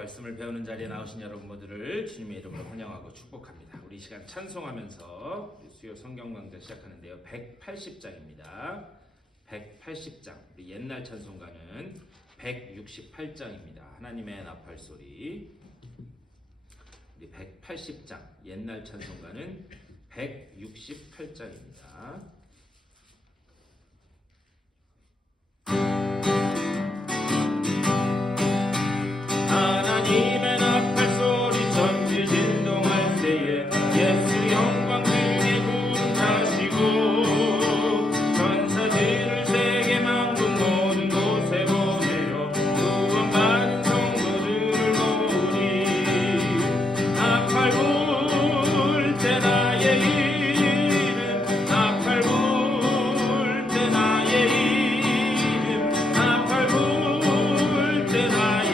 말씀을 배우는 자리에 나오신 여러분 모두를 주님의 이름으로 환영하고 축복합니다. 우리 이 시간 찬송하면서 수요 성경 강좌 시작하는데요. 180장입니다. 180장. 우리 옛날 찬송가는 168장입니다. 하나님의 나팔 소리. 우리 180장. 옛날 찬송가는 168장입니다. 하나님의 나팔 소리 전지 진동할 때에 예수 영광 등에 구름 타시고 천사들을 세계 만국 모든 곳에 보내어 구원받은 성도들을 모으니 나팔 불 때 나의 이름 나팔 불 때 나의 이름 나팔 불 때 나의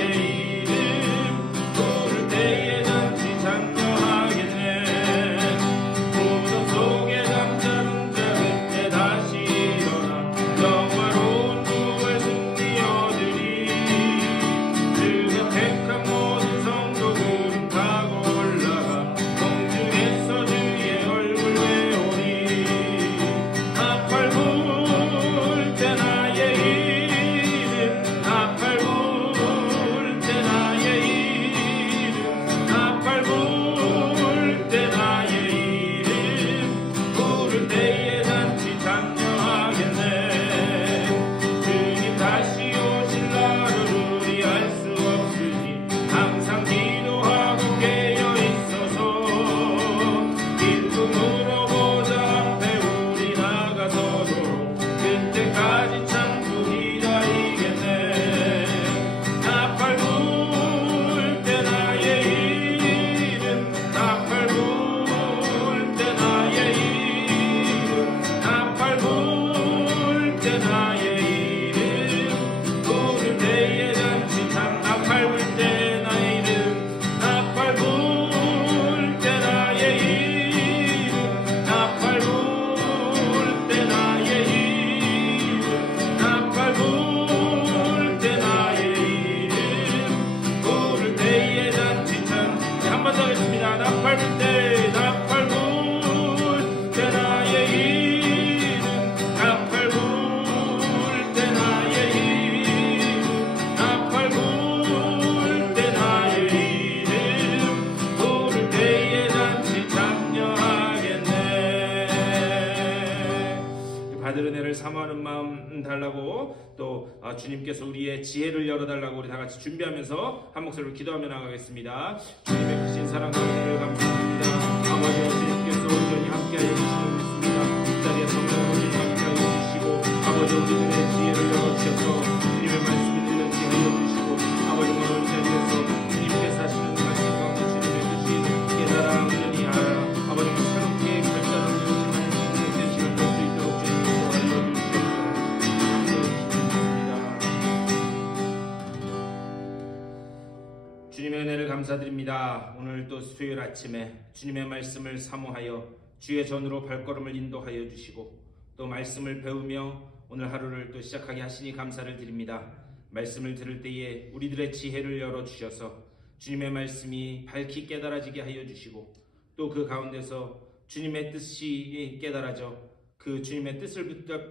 받을 은혜를 사모하는 마음 달라고 또 주님께서 우리의 지혜를 열어달라고 우리 다 같이 준비하면서 한 목소리로 기도하며 나가겠습니다. 주님의 크신 사랑과 은혜를 감사합니다. 아버지 주님께서 온전히 함께하여 주시는 믿습니다. 이 자리에 성령으로 함께하여 주시고 아버지 우리들의 지혜를 열어주셔서 주님의 말씀이 들렸지 하여 주시고 아버지 오늘 이 자리에서 주님께서 하시는 말씀 가운데 주님의 뜻이 깨달아 온전히 알아 아버지 새롭게 결단하는 주님의 은혜를 감사드립니다. 오늘 또 수요일 아침에 주님의 말씀을 사모하여 주의 전으로 발걸음을 인도하여 주시고 또 말씀을 배우며 오늘 하루를 또 시작하게 하시니 감사를 드립니다. 말씀을 들을 때에 우리들의 지혜를 열어주셔서 주님의 말씀이 밝히 깨달아지게 하여 주시고 또 그 가운데서 주님의 뜻이 깨달아져 그 주님의 뜻을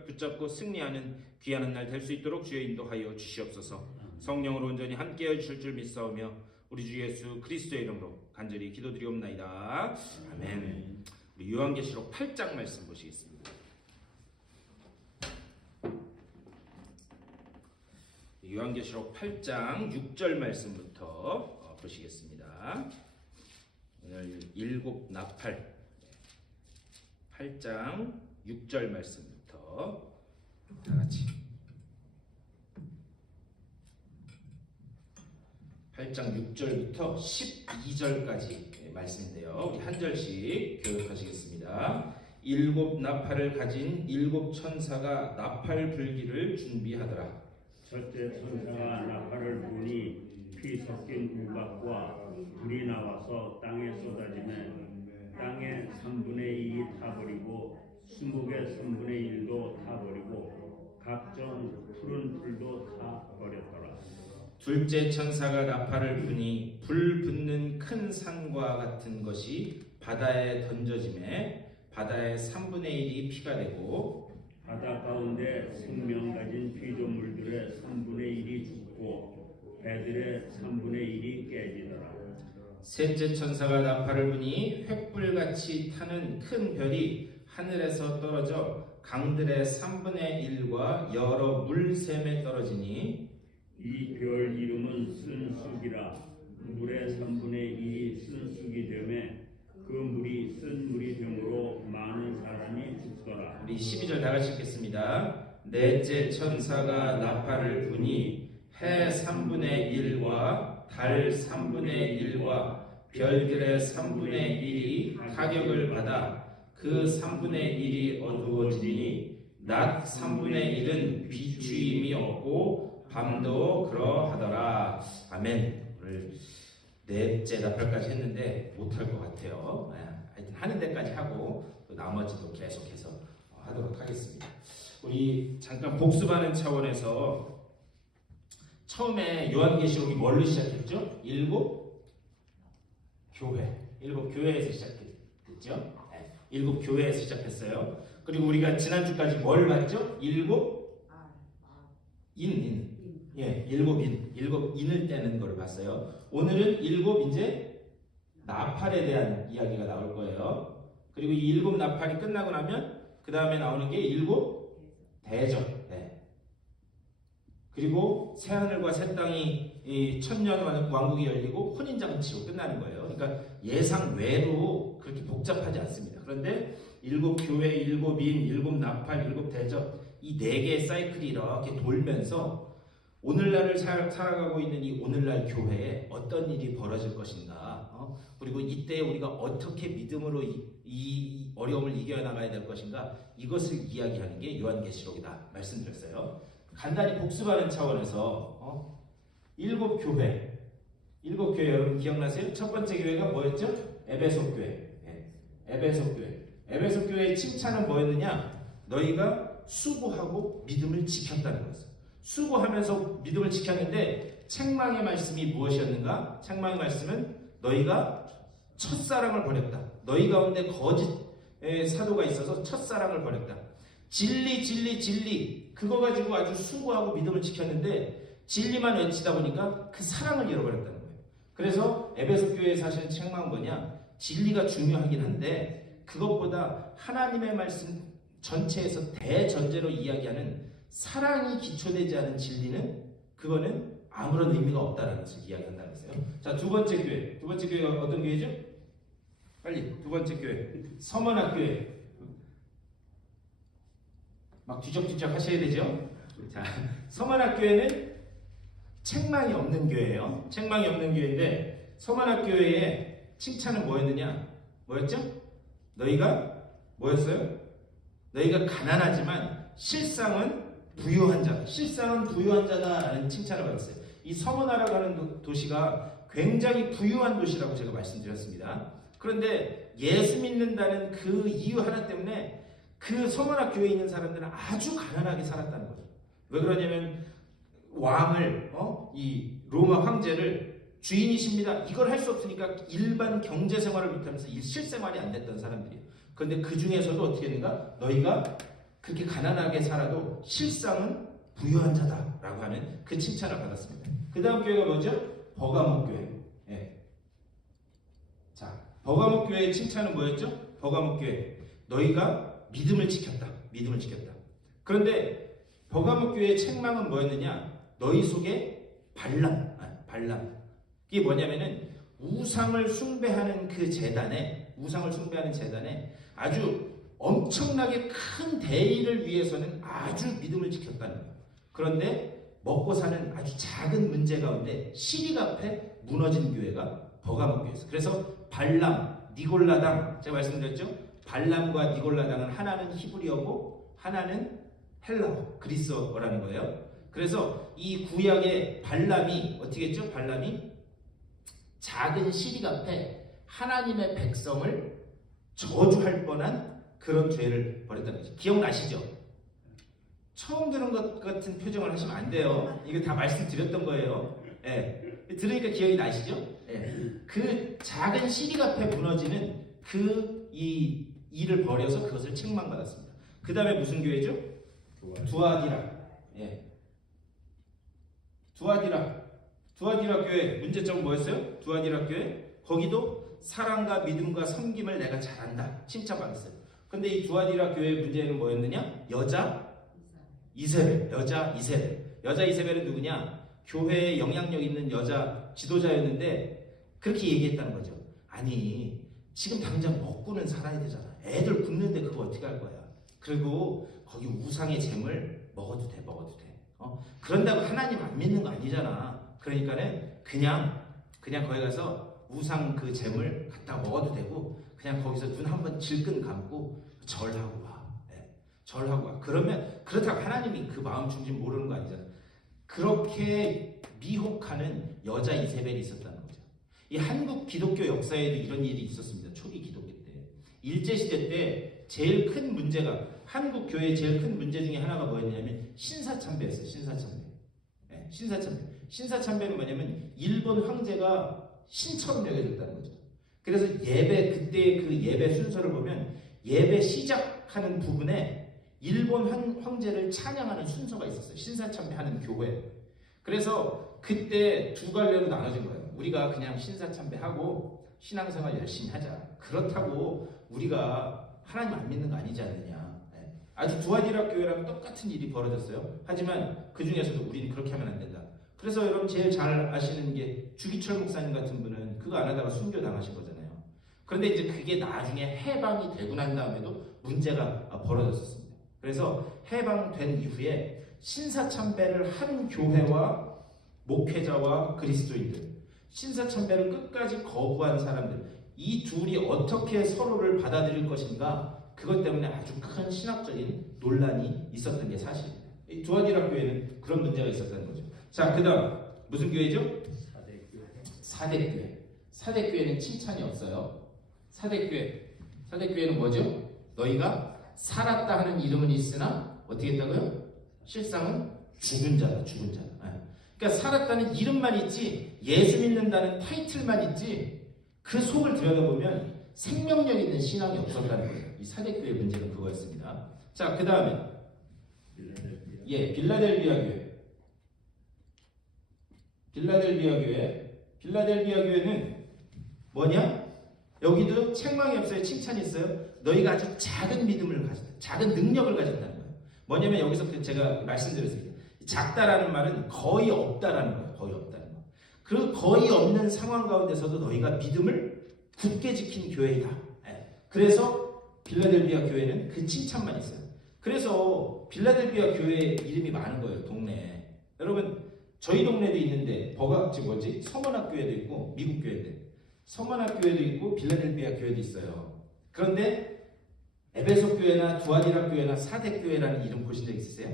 붙잡고 승리하는 귀한 날 될 수 있도록 주여 인도하여 주시옵소서. 성령으로 온전히 함께해 주실 줄 믿사오며 우리 주 예수 그리스도의 이름으로 간절히 기도드리옵나이다. 아멘. 우리 요한계시록 8장 말씀 보시겠습니다. 요한계시록 8장 6절 말씀부터 보시겠습니다. 오늘 일곱 나팔 8장 6절 말씀부터 다 같이 8장 6절부터 12절까지 말씀인데요. 우리 한 절씩 교독하시겠습니다. 일곱 나팔을 가진 일곱 천사가 나팔 불기를 준비하더라. 첫째 천사가 나팔을 부니 피 섞인 우박과 불이 나와서 땅에 쏟아지면 땅의 3분의 2이 타버리고 수목의 3분의 1도 타버리고 각종 푸른 풀도 타버렸더라. 둘째 천사가 나팔을 부니 불 붙는 큰 산과 같은 것이 바다에 던져짐에 바다의 3분의 1이 피가 되고 바다 가운데 생명 가진 피조물들의 3분의 1이 죽고 배들의 3분의 1이 깨지더라. 셋째 천사가 나팔을 부니 횃불같이 타는 큰 별이 하늘에서 떨어져 강들의 3분의 1과 여러 물샘에 떨어지니 이 별 이름은 쓴쑥이라. 물의 3분의 1이 쓴쑥이 되매 그 물이 쓴 물이 되므로 많은 사람이 죽더라. 우리 12절 다 같이 읽겠습니다. 넷째 천사가 나팔을 부니 해 3분의 1과 달 3분의 1과 별들의 3분의 1이 타격을 받아 그 3분의 1이 어두워지니 낮 3분의 1은 비추임이 없고 밤도 그러하더라. 아멘. 오늘 넷째 나팔까지 했는데 못할 것 같아요. 하여튼 하는 데까지 하고 또 나머지도 계속해서 하도록 하겠습니다. 우리 잠깐 복습하는 차원에서 처음에 요한계시록이 뭘로 시작했죠? 일곱 교회에서 시작했죠? 네, 일곱 교회에서 시작했어요. 그리고 우리가 지난주까지 뭘 봤죠? 일곱 일곱 인을 떼는 걸 봤어요. 오늘은 일곱 이제 나팔에 대한 이야기가 나올 거예요. 그리고 이 일곱 나팔이 끝나고 나면 그 다음에 나오는 게 일곱 대접. 네. 그리고 새 하늘과 새 땅이 이 천년 왕국이 열리고 혼인잔치로 끝나는 거예요. 그러니까 예상 외로 그렇게 복잡하지 않습니다. 그런데 일곱 교회, 일곱 인, 일곱 나팔, 일곱 대접 이 네 개의 사이클이 이렇게 돌면서 오늘날을 살아가고 있는 이 오늘날 교회에 어떤 일이 벌어질 것인가, 그리고 이때 우리가 어떻게 믿음으로 이 어려움을 이겨나가야 될 것인가, 이것을 이야기하는 게 요한계시록이다 말씀드렸어요. 간단히 복습하는 차원에서 일곱 교회 여러분 기억나세요? 첫 번째 교회가 뭐였죠? 에베소 교회. 에베소 교회의 칭찬은 뭐였느냐? 너희가 수고하고 믿음을 지켰다는 거였어요. 수고하면서 믿음을 지켰는데 책망의 말씀이 무엇이었는가? 책망의 말씀은 너희가 첫사랑을 버렸다. 너희 가운데 거짓의 사도가 있어서 첫사랑을 버렸다. 진리 그거 가지고 아주 수고하고 믿음을 지켰는데 진리만 외치다 보니까 그 사랑을 잃어버렸다는 거예요. 그래서 에베소 교회에 사실 책망은 뭐냐? 진리가 중요하긴 한데 그것보다 하나님의 말씀 전체에서 대전제로 이야기하는 사랑이 기초되지 않은 진리는 그거는 아무런 의미가 없다는 것을 이야기한다는 거예요. 자, 두 번째 교회가 어떤 교회죠? 빨리 두 번째 교회 서머나 교회. 막 뒤적뒤적 하셔야 되죠. 자, 서머나 교회는 책망이 없는 교회예요. 책망이 없는 교회인데 서머나 교회의 칭찬은 뭐였느냐? 뭐였죠? 너희가 뭐였어요? 너희가 가난하지만 실상은 부유한 자다라는 칭찬을 받았어요. 이 서머나라고 하는 도시가 굉장히 부유한 도시라고 제가 말씀드렸습니다. 그런데 예수 믿는다는 그 이유 하나 때문에 그 서머나 교회에 있는 사람들은 아주 가난하게 살았다는 거죠. 왜 그러냐면 왕을 이 로마 황제를 주인이십니다. 이걸 할 수 없으니까 일반 경제 생활을 못하면서 실생활이 안 됐던 사람들이에요. 그런데 그 중에서도 어떻게 되는가? 너희가 그렇게 가난하게 살아도 실상은 부유한 자다라고 하는 그 칭찬을 받았습니다. 그 다음 교회가 뭐죠? 버가모 교회. 예. 자, 버가모 교회의 칭찬은 뭐였죠? 버가모 교회. 너희가 믿음을 지켰다. 그런데 버가모 교회의 책망은 뭐였느냐? 너희 속에 발람. 이게 뭐냐면은 우상을 숭배하는 재단에 아주 엄청나게 큰 대의를 위해서는 아주 믿음을 지켰다는 거예요. 그런데 먹고 사는 아주 작은 문제 가운데 시리 앞에 무너진 교회가 버가모 교회였어요. 그래서 발람, 니골라당, 제가 말씀드렸죠? 발람과 니골라당은 하나는 히브리어고 하나는 헬라어, 그리스어라는 거예요. 그래서 이 구약의 발람이 어떻게 했죠? 발람이 작은 시리 앞에 하나님의 백성을 저주할 뻔한 그런 죄를 벌였다는 거죠. 기억나시죠? 처음 들은 것 같은 표정을 하시면 안 돼요. 이거 다 말씀드렸던 거예요. 예. 들으니까 기억이 나시죠? 예. 그 작은 시리 앞에 무너지는 그 이 일을 벌여서 그것을 책망받았습니다. 그 다음에 무슨 교회죠? 두아디라. 예. 두아디라 교회 문제점은 뭐였어요? 두아디라 교회 거기도 사랑과 믿음과 섬김을 내가 잘한다 칭찬받았어요. 근데 이 두아디라 교회의 문제는 뭐였느냐? 여자 이세벨. 여자 이세벨은 누구냐? 교회에 영향력 있는 여자 지도자였는데 그렇게 얘기했다는 거죠. 아니 지금 당장 먹고는 살아야 되잖아. 애들 굶는데 그거 어떻게 할 거야? 그리고 거기 우상의 잼을 먹어도 돼. 그런다고 하나님 안 믿는 거 아니잖아. 그러니까는 그냥 거기 가서 우상 그 잼을 갖다 먹어도 되고 그냥 거기서 눈 한번 질끈 감고 절하고 와. 절하고 와. 그러면 그렇다고 하나님이 그 마음 중심 모르는 거 아니잖아. 그렇게 미혹하는 여자 이세벨이 있었다는 거죠. 이 한국 기독교 역사에도 이런 일이 있었습니다. 초기 기독교 때. 일제시대 때 제일 큰 문제가 한국 교회의 제일 큰 문제 중에 하나가 뭐였냐면 신사참배였어요. 신사참배는 뭐냐면 일본 황제가 신처럼 여겨졌다는 거죠. 그래서 그때 그 예배 순서를 보면 예배 시작하는 부분에 일본 황제를 찬양하는 순서가 있었어요. 신사참배하는 교회. 그래서 그때 두 갈래로 나눠진 거예요. 우리가 그냥 신사참배하고 신앙생활 열심히 하자. 그렇다고 우리가 하나님 안 믿는 거 아니지 않느냐. 아주 두아디라 교회랑 똑같은 일이 벌어졌어요. 하지만 그 중에서도 우리는 그렇게 하면 안 된다. 그래서 여러분 제일 잘 아시는 게 주기철 목사님 같은 분은 그거 안 하다가 순교 당하신 거잖아요. 그런데 이제 그게 나중에 해방이 되고 난 다음에도 문제가 벌어졌습니다. 그래서 해방된 이후에 신사참배를 한 교회와 목회자와 그리스도인들, 신사참배를 끝까지 거부한 사람들, 이 둘이 어떻게 서로를 받아들일 것인가, 그것 때문에 아주 큰 신학적인 논란이 있었던 게 사실입니다. 이 두아디라 교회는 그런 문제가 있었다는 거죠. 자, 그 다음 무슨 교회죠? 사대교회. 사대교회는 칭찬이 없어요. 사대교회는 뭐죠? 너희가 살았다 하는 이름은 있으나 어떻게 했다고요? 실상은 죽은 자다. 그러니까 살았다는 이름만 있지 예수 믿는다는 타이틀만 있지 그 속을 들여다보면 생명력 있는 신앙이 없었다는 거예요. 이 사대교회 문제는 그거였습니다. 자, 그 다음에 빌라델비아 교회는 뭐냐? 여기도 책망이 없어요. 칭찬이 있어요. 너희가 아주 작은 믿음을 가졌다. 작은 능력을 가졌다는 거예요. 뭐냐면 여기서 제가 말씀드렸어요. 작다라는 말은 거의 없다라는 거예요. 거의 없다는 거. 그 거의 없는 상황 가운데서도 너희가 믿음을 굳게 지킨 교회이다. 그래서 빌라델비아 교회는 그 칭찬만 있어요. 그래서 빌라델비아 교회 이름이 많은 거예요. 동네에. 여러분 저희 동네도 있는데 서머낙교회도 있고 미국 교회인데 서머낙교회도 있고 빌라델비아 교회도 있어요. 그런데 에베소 교회나 두아디라 교회나 사대교회라는 이름 보신 적 있으세요?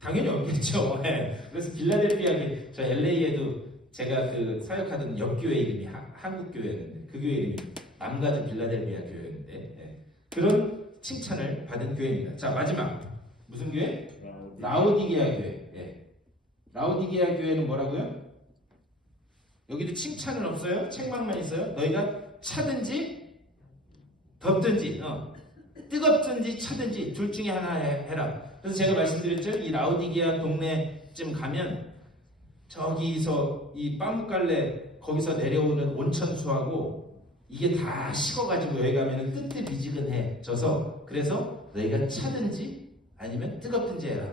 당연히 없겠죠. 그래서 빌라델비아 교회, 저 LA에도 제가 그 사역하던 옆교회 이름이 한국 교회였는데 그 교회 이름이 남가주 빌라델비아 교회였는데 그런 칭찬을 받은 교회입니다. 자, 마지막 무슨 교회? 라오디게아 교회. 라오디게아 교회는 뭐라고요? 여기도 칭찬은 없어요. 책망만 있어요. 너희가 차든지 덥든지 뜨겁든지 차든지 둘 중에 하나 해라. 그래서 제가 말씀드렸죠. 이 라오디게아 동네쯤 가면 저기서 이 빠뭇갈래 거기서 내려오는 온천수하고 이게 다 식어가지고 여기 가면은 뜨뜻미지근해져서 그래서 너희가 차든지 아니면 뜨겁든지 해라.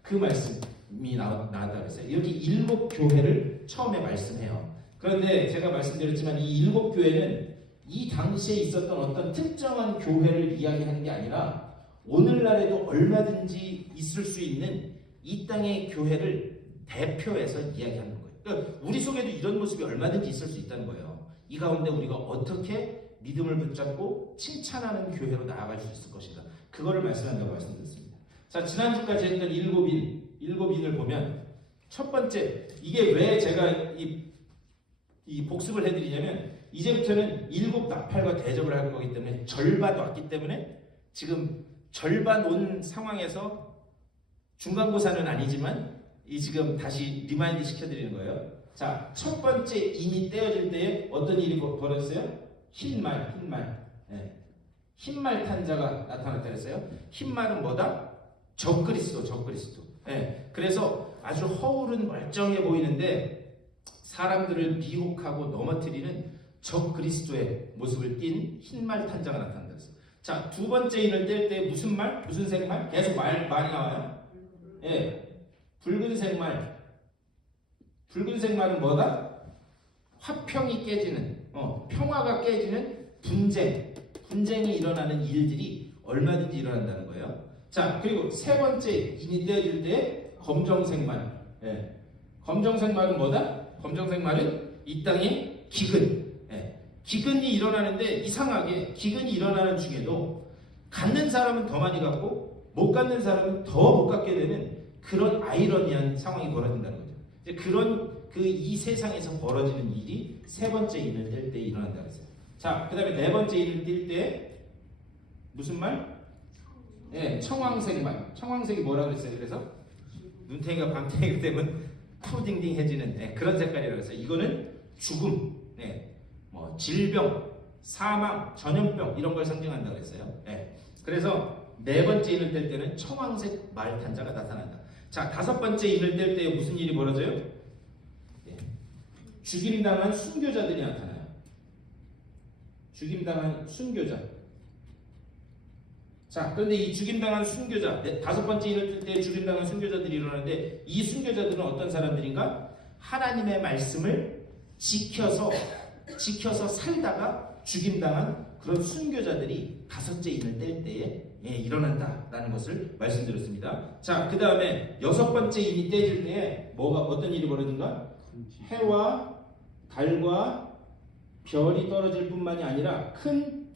그 말씀이 나왔다고 했어요. 이렇게 7교회를 처음에 말씀해요. 그런데 제가 말씀드렸지만 이 7교회는 이 당시에 있었던 어떤 특정한 교회를 이야기하는 게 아니라 오늘날에도 얼마든지 있을 수 있는 이 땅의 교회를 대표해서 이야기하는 거예요. 그러니까 우리 속에도 이런 모습이 얼마든지 있을 수 있다는 거예요. 이 가운데 우리가 어떻게 믿음을 붙잡고 칭찬하는 교회로 나아갈 수 있을 것인가, 그거를 말씀한다고 말씀드렸습니다. 자, 지난주까지 했던 일곱 인을 보면 첫 번째, 이게 왜 제가 이 복습을 해드리냐면 이제부터는 7 나팔과 대접을 할 거기 때문에 절반 왔기 때문에 지금 절반 온 상황에서 중간고사는 아니지만 이 지금 다시 리마인드 시켜드리는 거예요. 자, 첫 번째 인이 떼어질 때에 어떤 일이 벌어졌어요? 흰말. 예. 흰말 탄자가 나타났다 그랬어요. 흰말은 뭐다? 적그리스도. 예. 그래서 아주 허울은 멀쩡해 보이는데 사람들을 미혹하고 넘어뜨리는 적그리스도의 모습을 띈 흰말 탄자가 나타난다 그랬어요. 자, 두 번째 인을 뗄 때 무슨 말? 무슨 색말? 계속 말이 나와요. 예. 붉은색 말. 붉은색 말은 뭐다? 화평이 깨지는, 평화가 깨지는 분쟁이 일어나는 일들이 얼마든지 일어난다는 거예요. 자, 그리고 세 번째 인이 떼어질 때 검정색 말. 예. 검정색 말은 뭐다? 검정색 말은 이 땅에 기근. 예. 기근이 일어나는데 이상하게 기근이 일어나는 중에도 갖는 사람은 더 많이 갖고 못 갖는 사람은 더 못 갖게 되는 그런 아이러니한 상황이 벌어진다는 거죠. 이제 그런 이 세상에서 벌어지는 일이 세 번째 인을 뗄 때 일어난다 그랬어요. 자, 그 다음에 네 번째 인을 뗄 때 무슨 말? 예, 청황색 말. 청황색이 뭐라 그랬어요? 그래서 눈탱이가 밤탱이가 되면 푸딩딩해지는 그런 색깔이라고 했어요. 이거는 죽음, 뭐 질병, 사망, 전염병 이런 걸 상징한다 그랬어요. 그래서 네 번째 인을 뗄 때는 청황색 말탄자가 나타난다. 자, 다섯 번째 인을 뗄 때 무슨 일이 벌어져요? 죽임당한 순교자들이 나타나요. 죽임당한 순교자. 자, 그런데 이 죽임당한 순교자, 다섯 번째 인을 뗄 때 죽임당한 순교자들이 일어나는데 이 순교자들은 어떤 사람들인가? 하나님의 말씀을 지켜서 살다가 죽임당한 그런 순교자들이 다섯째 인을 뗄 때에 일어난다라는 것을 말씀드렸습니다. 자, 그 다음에 여섯 번째 인이 떼질 때에 어떤 일이 벌어진가? 해와 달과 별이 떨어질 뿐만이 아니라 큰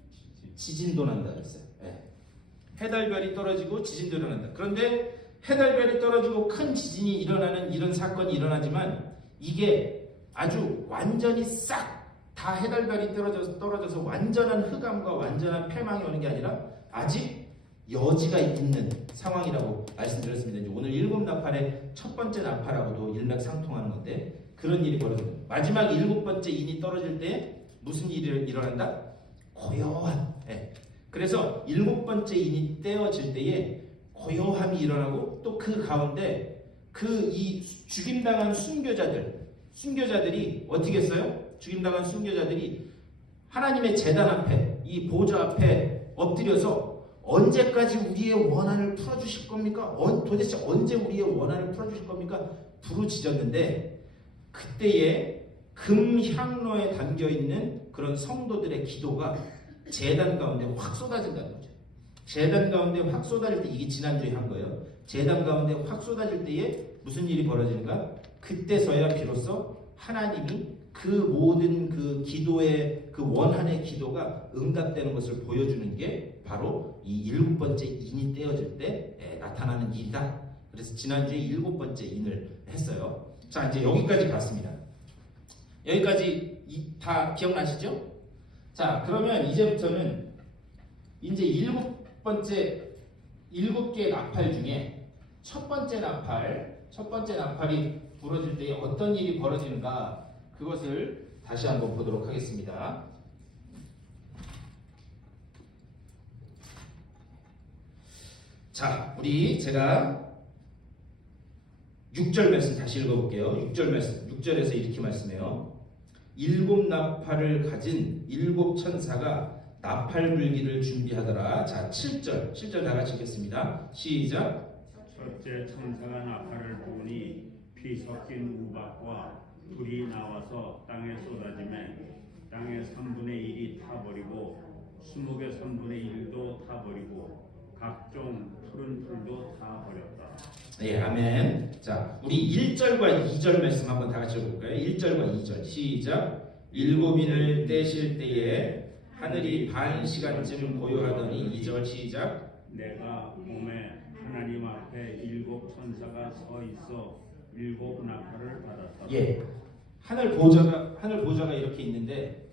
지진도 난다 그랬어요. 해달별이 떨어지고 지진도 일어난다. 그런데 해달별이 떨어지고 큰 지진이 일어나는 이런 사건이 일어나지만 이게 아주 완전히 싹 다 해달별이 떨어져서 완전한 흑암과 완전한 패망이 오는 게 아니라 아직 여지가 있는 상황이라고 말씀드렸습니다. 이제 오늘 일곱 나팔의 첫 번째 나팔하고도 일맥상통하는 건데 그런 일이 벌어집니다. 마지막 일곱 번째 인이 떨어질 때 무슨 일이 일어난다? 고요한. 그래서 일곱 번째 인이 떼어질 때에 고요함이 일어나고 또 그 가운데 이 죽임당한 순교자들이 어떻게 했어요? 죽임당한 순교자들이 하나님의 제단 앞에 이 보좌 앞에 엎드려서 언제까지 우리의 원한을 풀어주실 겁니까? 도대체 언제 우리의 원한을 풀어주실 겁니까? 부르짖었는데 그때에 금향로에 담겨있는 그런 성도들의 기도가 제단 가운데 확 쏟아진다는 거죠. 제단 가운데 확 쏟아질 때, 이게 지난주에 한 거예요. 제단 가운데 확 쏟아질 때에 무슨 일이 벌어지는가? 그때서야 비로소 하나님이 그 모든 그 기도의 그 원한의 기도가 응답되는 것을 보여주는 게 바로 이 일곱 번째 인이 떼어질 때 나타나는 일이다. 그래서 지난주에 일곱 번째 인을 했어요. 자, 이제 여기까지 봤습니다. 여기까지 다 기억나시죠? 자, 그러면 이제부터는 이제 일곱 개의 나팔 중에 첫 번째 나팔이 불어질 때 어떤 일이 벌어지는가 그것을 다시 한번 보도록 하겠습니다. 자, 제가 6절 말씀 다시 읽어볼게요. 6절 말씀, 6절에서 이렇게 말씀해요. 일곱 나팔을 가진 일곱 천사가 나팔 불기를 준비하더라. 자, 7절 다 같이 읽겠습니다. 시작. 첫째 천사가 나팔을 부으니 피 섞인 우박과 불이 나와서 땅에 쏟아지매 땅의 3분의 1이 타버리고 수목의 3분의 1도 타버리고 각종 푸른 풀도 다 버렸다. 네, 아멘. 자, 우리 1절과 2절 말씀 한번 다 같이 읽어볼까요? 1절과 2절 시작. 일곱 인을 떼실 때에 하늘이 반 시간쯤 고요하더니 2절 시작. 내가 봄에 하나님 앞에 일곱 천사가 서 있어 일곱 나팔을 받았다. 예, 하늘 보좌가 이렇게 있는데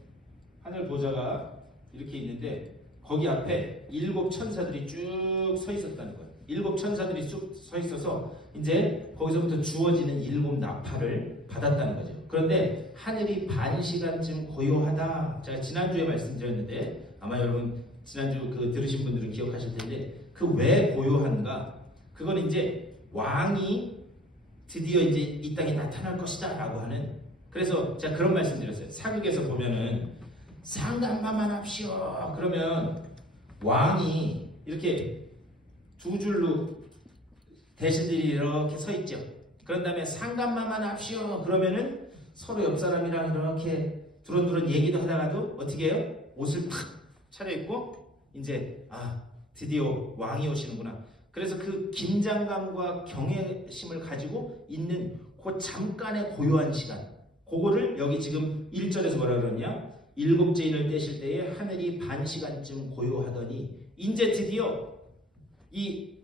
거기 앞에 일곱 천사들이 쭉 서 있었다는 거예요. 일곱 천사들이 쭉 서 있어서 이제 거기서부터 주어지는 일곱 나팔을 받았다는 거죠. 그런데 하늘이 반 시간쯤 고요하다. 제가 지난주에 말씀드렸는데 아마 여러분 지난주 그 들으신 분들은 기억하실 텐데 그 왜 고요한가? 그건 이제 왕이 드디어 이제 이 땅에 나타날 것이다라고 하는. 그래서 제가 그런 말씀드렸어요. 사극에서 보면은 상감마만 합시오. 그러면 왕이 이렇게 두 줄로 대신들이 이렇게 서 있죠. 그런 다음에 상감마만 합시오. 그러면은 서로 옆 사람이랑 이렇게 두런두런 얘기도 하다가도 어떻게 해요? 옷을 탁 차려입고 이제 드디어 왕이 오시는구나. 그래서 그 긴장감과 경외심을 가지고 있는 그 잠깐의 고요한 시간, 그거를 여기 지금 1절에서 뭐라 그러냐? 일곱째 인을 떼실 때에 하늘이 반 시간쯤 고요하더니 이제 드디어 이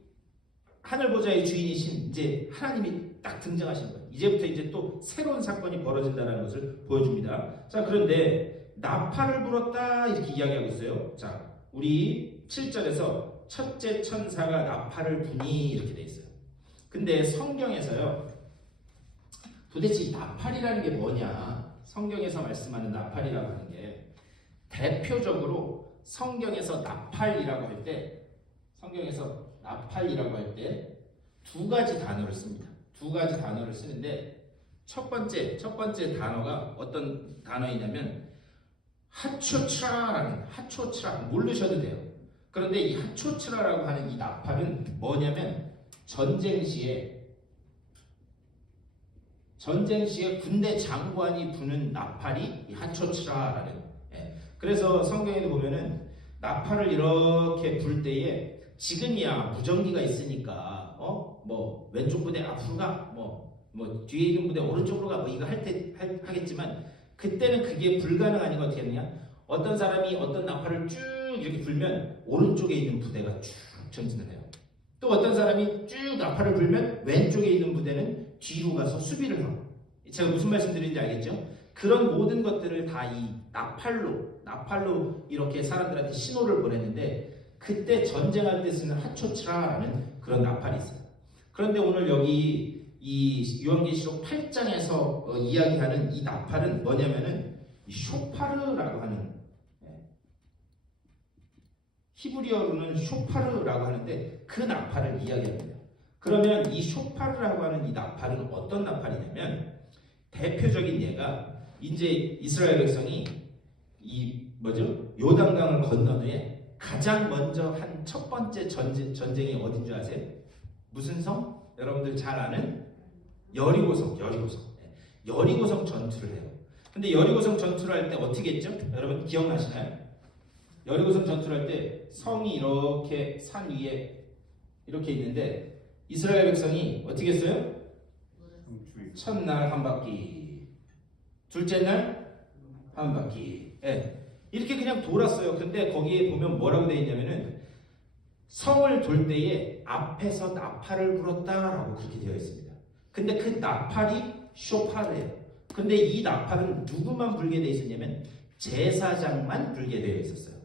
하늘 보좌의 주인이신 이제 하나님이 딱 등장하시는 거예요. 이제부터 이제 또 새로운 사건이 벌어진다는 것을 보여줍니다. 자, 그런데 나팔을 불었다 이렇게 이야기하고 있어요. 자, 우리 7절에서 첫째 천사가 나팔을 부니 이렇게 돼 있어요. 근데 성경에서요, 도대체 이 나팔이라는 게 뭐냐? 성경에서 말씀하는 나팔이라고 하는 게 대표적으로 성경에서 나팔이라고 할 때 두 가지 단어를 씁니다. 두 가지 단어를 쓰는데 첫 번째 단어가 어떤 단어이냐면 하초츠라라는, 하초츠라 모르셔도 돼요. 그런데 이 하초츠라라고 하는 이 나팔은 뭐냐면 전쟁 시에 군대 장관이 부는 나팔이 이 하초츠라라는. 그래서 성경에도 보면은 나팔을 이렇게 불 때에 지금이야 무전기가 있으니까 뭐 왼쪽 부대 앞으로 가, 뭐 뒤에 있는 부대 오른쪽으로 가, 뭐 이거 하겠지만 그때는 그게 불가능하니까 어떻게 하느냐? 어떤 사람이 어떤 나팔을 쭉 이렇게 불면 오른쪽에 있는 부대가 쭉 전진을 해요. 또 어떤 사람이 쭉 나팔을 불면 왼쪽에 있는 부대는 뒤로 가서 수비를 하고. 제가 무슨 말씀드리는지 알겠죠? 그런 모든 것들을 다 이 나팔로 이렇게 사람들한테 신호를 보냈는데 그때 전쟁할 때 쓰는 하초츠라라는 그런 나팔이 있어요. 그런데 오늘 여기 이 요한계시록 8장에서 이야기하는 이 나팔은 뭐냐면은 이 쇼파르라고 하는, 히브리어로는 쇼파르라고 하는데 그 나팔을 이야기합니다. 그러면 이 쇼파르라고 하는 이 나팔은 어떤 나팔이냐면 대표적인 예가 이제 이스라엘 백성이 요단강을 건넌 후에 가장 먼저 한 첫 번째 전쟁이 어딘 줄 아세요? 무슨 성? 여러분들 잘 아는 여리고성 전투를 해요. 근데 여리고성 전투를 할 때 어떻게 했죠? 여러분 기억나시나요? 여리고성 전투를 할 때 성이 이렇게 산 위에 이렇게 있는데 이스라엘 백성이 어떻게 했어요? 첫날 한 바퀴, 둘째 날 한 바퀴, 이렇게 그냥 돌았어요. 근데 거기에 보면 뭐라고 되어 있냐면은 성을 돌 때에 앞에서 나팔을 불었다라고 그렇게 되어 있습니다. 근데 그 나팔이 쇼파르예요. 근데 이 나팔은 누구만 불게 되어 있었냐면 제사장만 불게 되어 있었어요.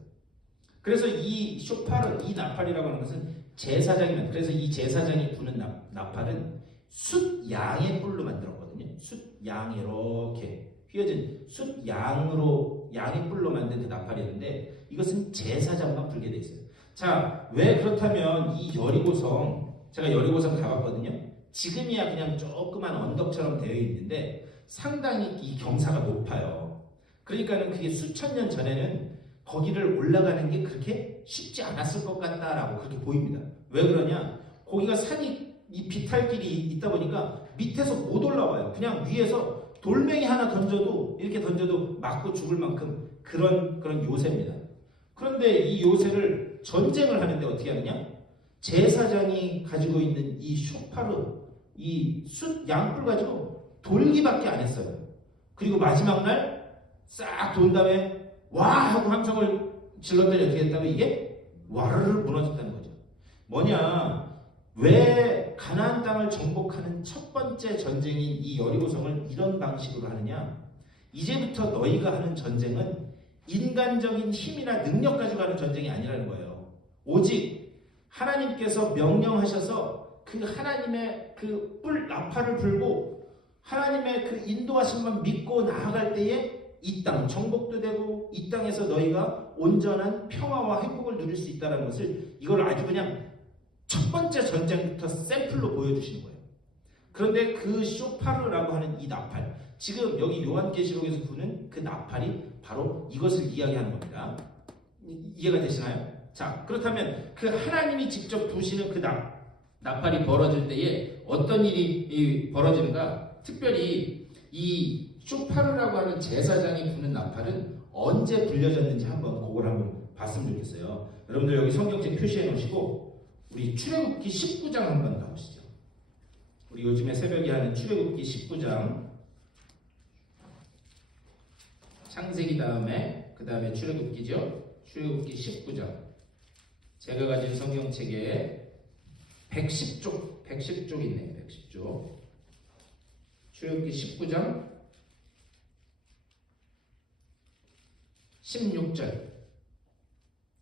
그래서 이 쇼파르, 이 나팔이라고 하는 것은 제사장이면, 그래서 이 제사장이 부는 나팔은 숫양의 뿔로 만들었거든요. 숫양 이렇게 휘어진 양의 뿔로 만든 그 나팔이었는데 이것은 제사장만 불게 돼 있어요. 자, 왜 그렇다면 이 여리고성, 제가 여리고성 가봤거든요. 지금이야 그냥 조그만 언덕처럼 되어 있는데 상당히 이 경사가 높아요. 그러니까는 그게 수천 년 전에는 거기를 올라가는 게 그렇게 쉽지 않았을 것 같다라고 그렇게 보입니다. 왜 그러냐? 거기가 산이 이 비탈길이 있다 보니까 밑에서 못 올라와요. 그냥 위에서 돌멩이 하나 이렇게 던져도 맞고 죽을 만큼 그런 요새입니다. 그런데 이 요새를 전쟁을 하는데 어떻게 하느냐? 제사장이 가지고 있는 이 쇼파르, 이 양뿔 가지고 돌기밖에 안 했어요. 그리고 마지막 날 싹 돈 다음에 와 하고 함성을 질렀더니 어떻게 했다면 이게 와르르 무너졌다는 거죠. 뭐냐? 왜 가나안 땅을 정복하는 첫 번째 전쟁인 이 여리고성을 이런 방식으로 하느냐? 이제부터 너희가 하는 전쟁은 인간적인 힘이나 능력 가지고 하는 전쟁이 아니라는 거예요. 오직 하나님께서 명령하셔서 그 하나님의 그 뿔 나팔을 불고 하나님의 그 인도하심만 믿고 나아갈 때에 이 땅 정복도 되고 이 땅에서 너희가 온전한 평화와 행복을 누릴 수 있다는 것을 이걸 아주 그냥 첫 번째 전쟁부터 샘플로 보여주시는 거예요. 그런데 그 쇼파르라고 하는 이 나팔, 지금 여기 요한계시록에서 부는 그 나팔이 바로 이것을 이야기하는 겁니다. 이해가 되시나요? 자, 그렇다면 그 하나님이 직접 부시는 그 나팔이 벌어질 때에 어떤 일이 벌어지는가? 특별히 이 쇼파르라고 하는 제사장이 부는 나팔은 언제 불려졌는지 한번 그걸 한번 봤으면 좋겠어요. 여러분들 여기 성경책 표시해 놓으시고 우리 출애굽기 19장 한번 가보시죠. 우리 요즘에 새벽에 하는 출애굽기 19장, 창세기 다음에 그 다음에 출애굽기죠. 출애굽기 19장. 제가 가진 성경책에 110쪽 있네요. 110쪽. 출애굽기 19장 16절.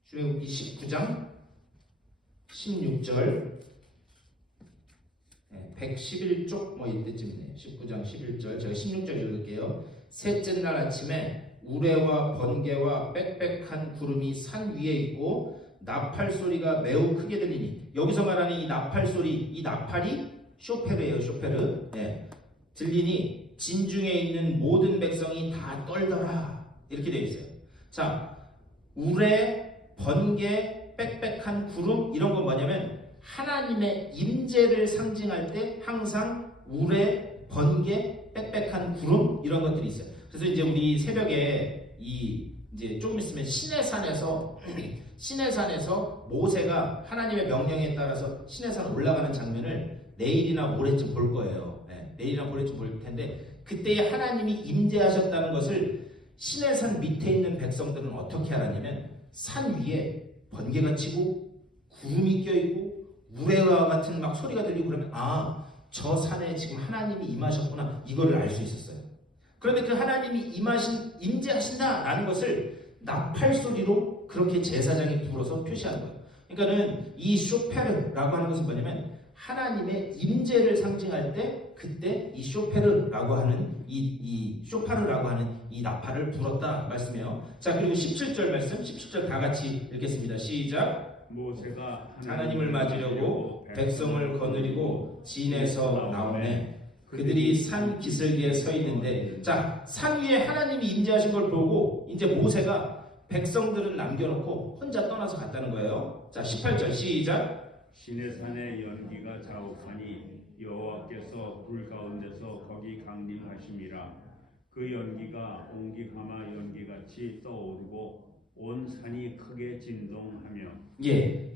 출애굽기 19장 16절. 111쪽 뭐 이때쯤이네요. 19장 11절. 제가 16절 읽을게요. 셋째 날 아침에 우레와 번개와 빽빽한 구름이 산 위에 있고 나팔 소리가 매우 크게 들리니, 여기서 말하는 이 나팔 소리, 이 나팔이 쇼페르예요. 쇼페르. 들리니 진중에 있는 모든 백성이 다 떨더라. 이렇게 되어 있어요. 자, 우레, 번개, 빽빽한 구름, 이런 건 뭐냐면 하나님의 임재를 상징할 때 항상 우레, 번개, 빽빽한 구름, 이런 것들이 있어요. 그래서 이제 우리 새벽에 이제 조금 있으면 시내산에서 모세가 하나님의 명령에 따라서 시내산 올라가는 장면을 내일이나 모레쯤 볼 거예요. 내일이나 모레쯤 볼 텐데, 그때에 하나님이 임재하셨다는 것을 시내산 밑에 있는 백성들은 어떻게 알았냐면 산 위에 번개가 치고 구름이 껴있고 우레와 같은 막 소리가 들리고 그러면 저 산에 지금 하나님이 임하셨구나, 이거를 알 수 있었어요. 그런데 그 하나님이 임재하신다라는 것을 나팔 소리로 그렇게 제사장이 불어서 표시하는 거예요. 그러니까는 이 쇼페르라고 하는 것은 뭐냐면 하나님의 임재를 상징할 때 그때 이 쇼페르라고 하는 이 쇼파르라고 하는 이 나팔을 불었다 말씀이에요. 자, 그리고 17절 말씀, 17절 다 같이 읽겠습니다. 시작. 모세가 하나님을 맞으려고 백성을 거느리고 진에서 나오네. 그들이 산 기슭에 서 있는데, 자, 산 위에 하나님이 임재하신 걸 보고 이제 모세가 백성들은 남겨놓고 혼자 떠나서 갔다는 거예요. 자, 18절 시작. 시내산의 연기가 자욱하니 여호와께서 불 가운데서 거기 강림하심이라. 그 연기가 옹기가마 연기같이 떠오르고 온 산이 크게 진동하며.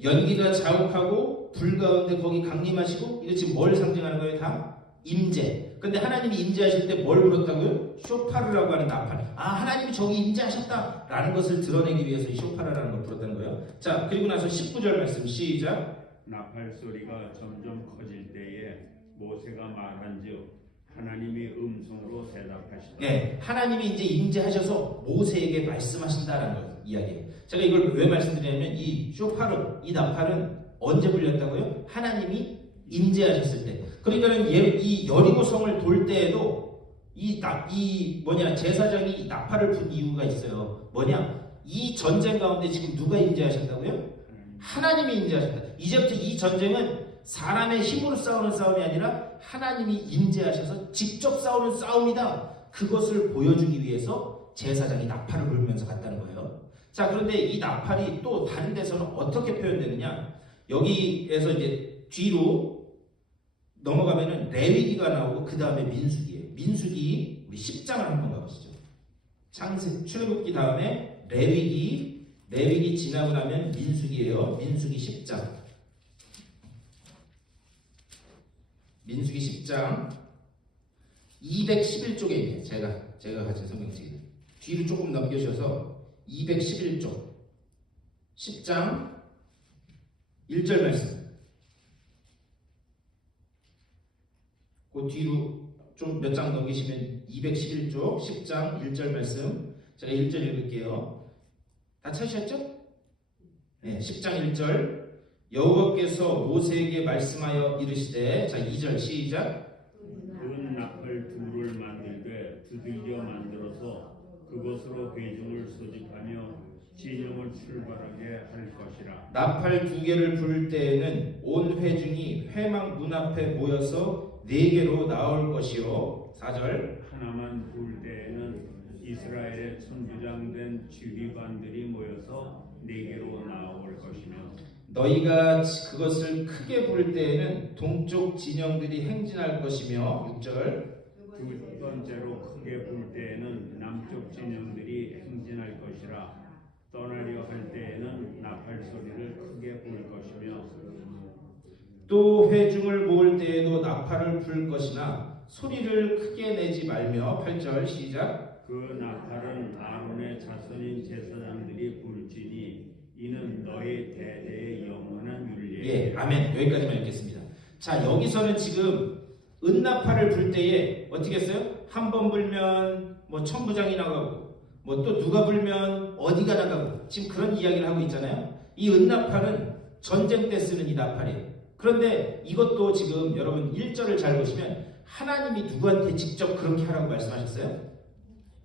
연기가 자욱하고 불 가운데 거기 강림하시고, 이거 지금 뭘 상징하는 거예요? 다 임재. 근데 하나님이 임재하실 때 뭘 불었다고요? 쇼파르라고 하는 나팔. 하나님이 저기 임재하셨다라는 것을 드러내기 위해서 이 쇼파르라는 걸 불었다는 거예요. 자, 그리고 나서 19절 말씀 시작. 나팔 소리가 점점 커질 때에 모세가 말한즉 하나님이 음성으로 대답하시더라. 하나님이 이제 임재하셔서 모세에게 말씀하신다라는 걸 이야기해요. 제가 이걸 왜 말씀드리냐면 이 쇼파르, 이 나팔은 언제 불렸다고요? 하나님이 임재하셨을 때. 그러니까는 이 여리고성을 돌 때에도 제사장이 나팔을 분 이유가 있어요. 이 전쟁 가운데 지금 누가 임재하셨다고요? 하나님이 임재하셨다. 이제부터 이 전쟁은 사람의 힘으로 싸우는 싸움이 아니라 하나님이 임재하셔서 직접 싸우는 싸움이다. 그것을 보여주기 위해서 제사장이 나팔을 불면서 갔다는 거예요. 자, 그런데 이 나팔이 또 다른 데서는 어떻게 표현되느냐? 여기에서 이제 뒤로 넘어가면은 레위기가 나오고 그 다음에 민수기예요. 민수기 우리 10장을 한번 가보시죠. 출애굽기 다음에 레위기 지나고 나면 민수기예요. 민수기 10장. 민수기 10장 211쪽에 있네요. 제가 가진 성경책이 뒤로 조금 넘겨주셔서 211쪽 10장 1절 말씀. 그 뒤로 좀 몇 장 넘기시면 211쪽 10장 1절 말씀. 제가 1절 읽을게요. 다 찾으셨죠? 10장 1절. 여호와께서 모세에게 말씀하여 이르시되, 자 2절 시작. 은 나팔 둘을 만들되 두들겨 만들어서 그것으로 회중을 소집하며 진영을 출발하게 할 것이라. 나팔 2개를 불 때에는 온 회중이 회막 문 앞에 모여서 4개로 나올 것이요. 4절. 하나만 불 때에는 이스라엘의 천부장된 지휘관들이 모여서 4개로 나올 것이며 너희가 그것을 크게 부를 때에는 동쪽 진영들이 행진할 것이며 6절. 두 번째로 크게 불 때에는 남쪽 진영들이 행진할 것이라. 떠나려 할 때에는 나팔 소리를 크게 불 것이며 또 회중을 모을 때에도 나팔을 불 것이나 소리를 크게 내지 말며 8절 시작. 그 나팔은 아론의 자손인 제사장들이 불지니 이는 너희 대대의 영원한 윤리에. 예, 아멘. 여기까지만 읽겠습니다. 자, 여기서는 지금 은나팔을 불 때에 어떻게 했어요? 한 번 불면 뭐 천부장이 나가고 뭐 또 누가 불면 어디가 나가고 지금 그런 이야기를 하고 있잖아요. 이 은나팔은 전쟁 때 쓰는 이 나팔이에요. 그런데 이것도 지금 여러분 1절을 잘 보시면 하나님이 누구한테 직접 그렇게 하라고 말씀하셨어요?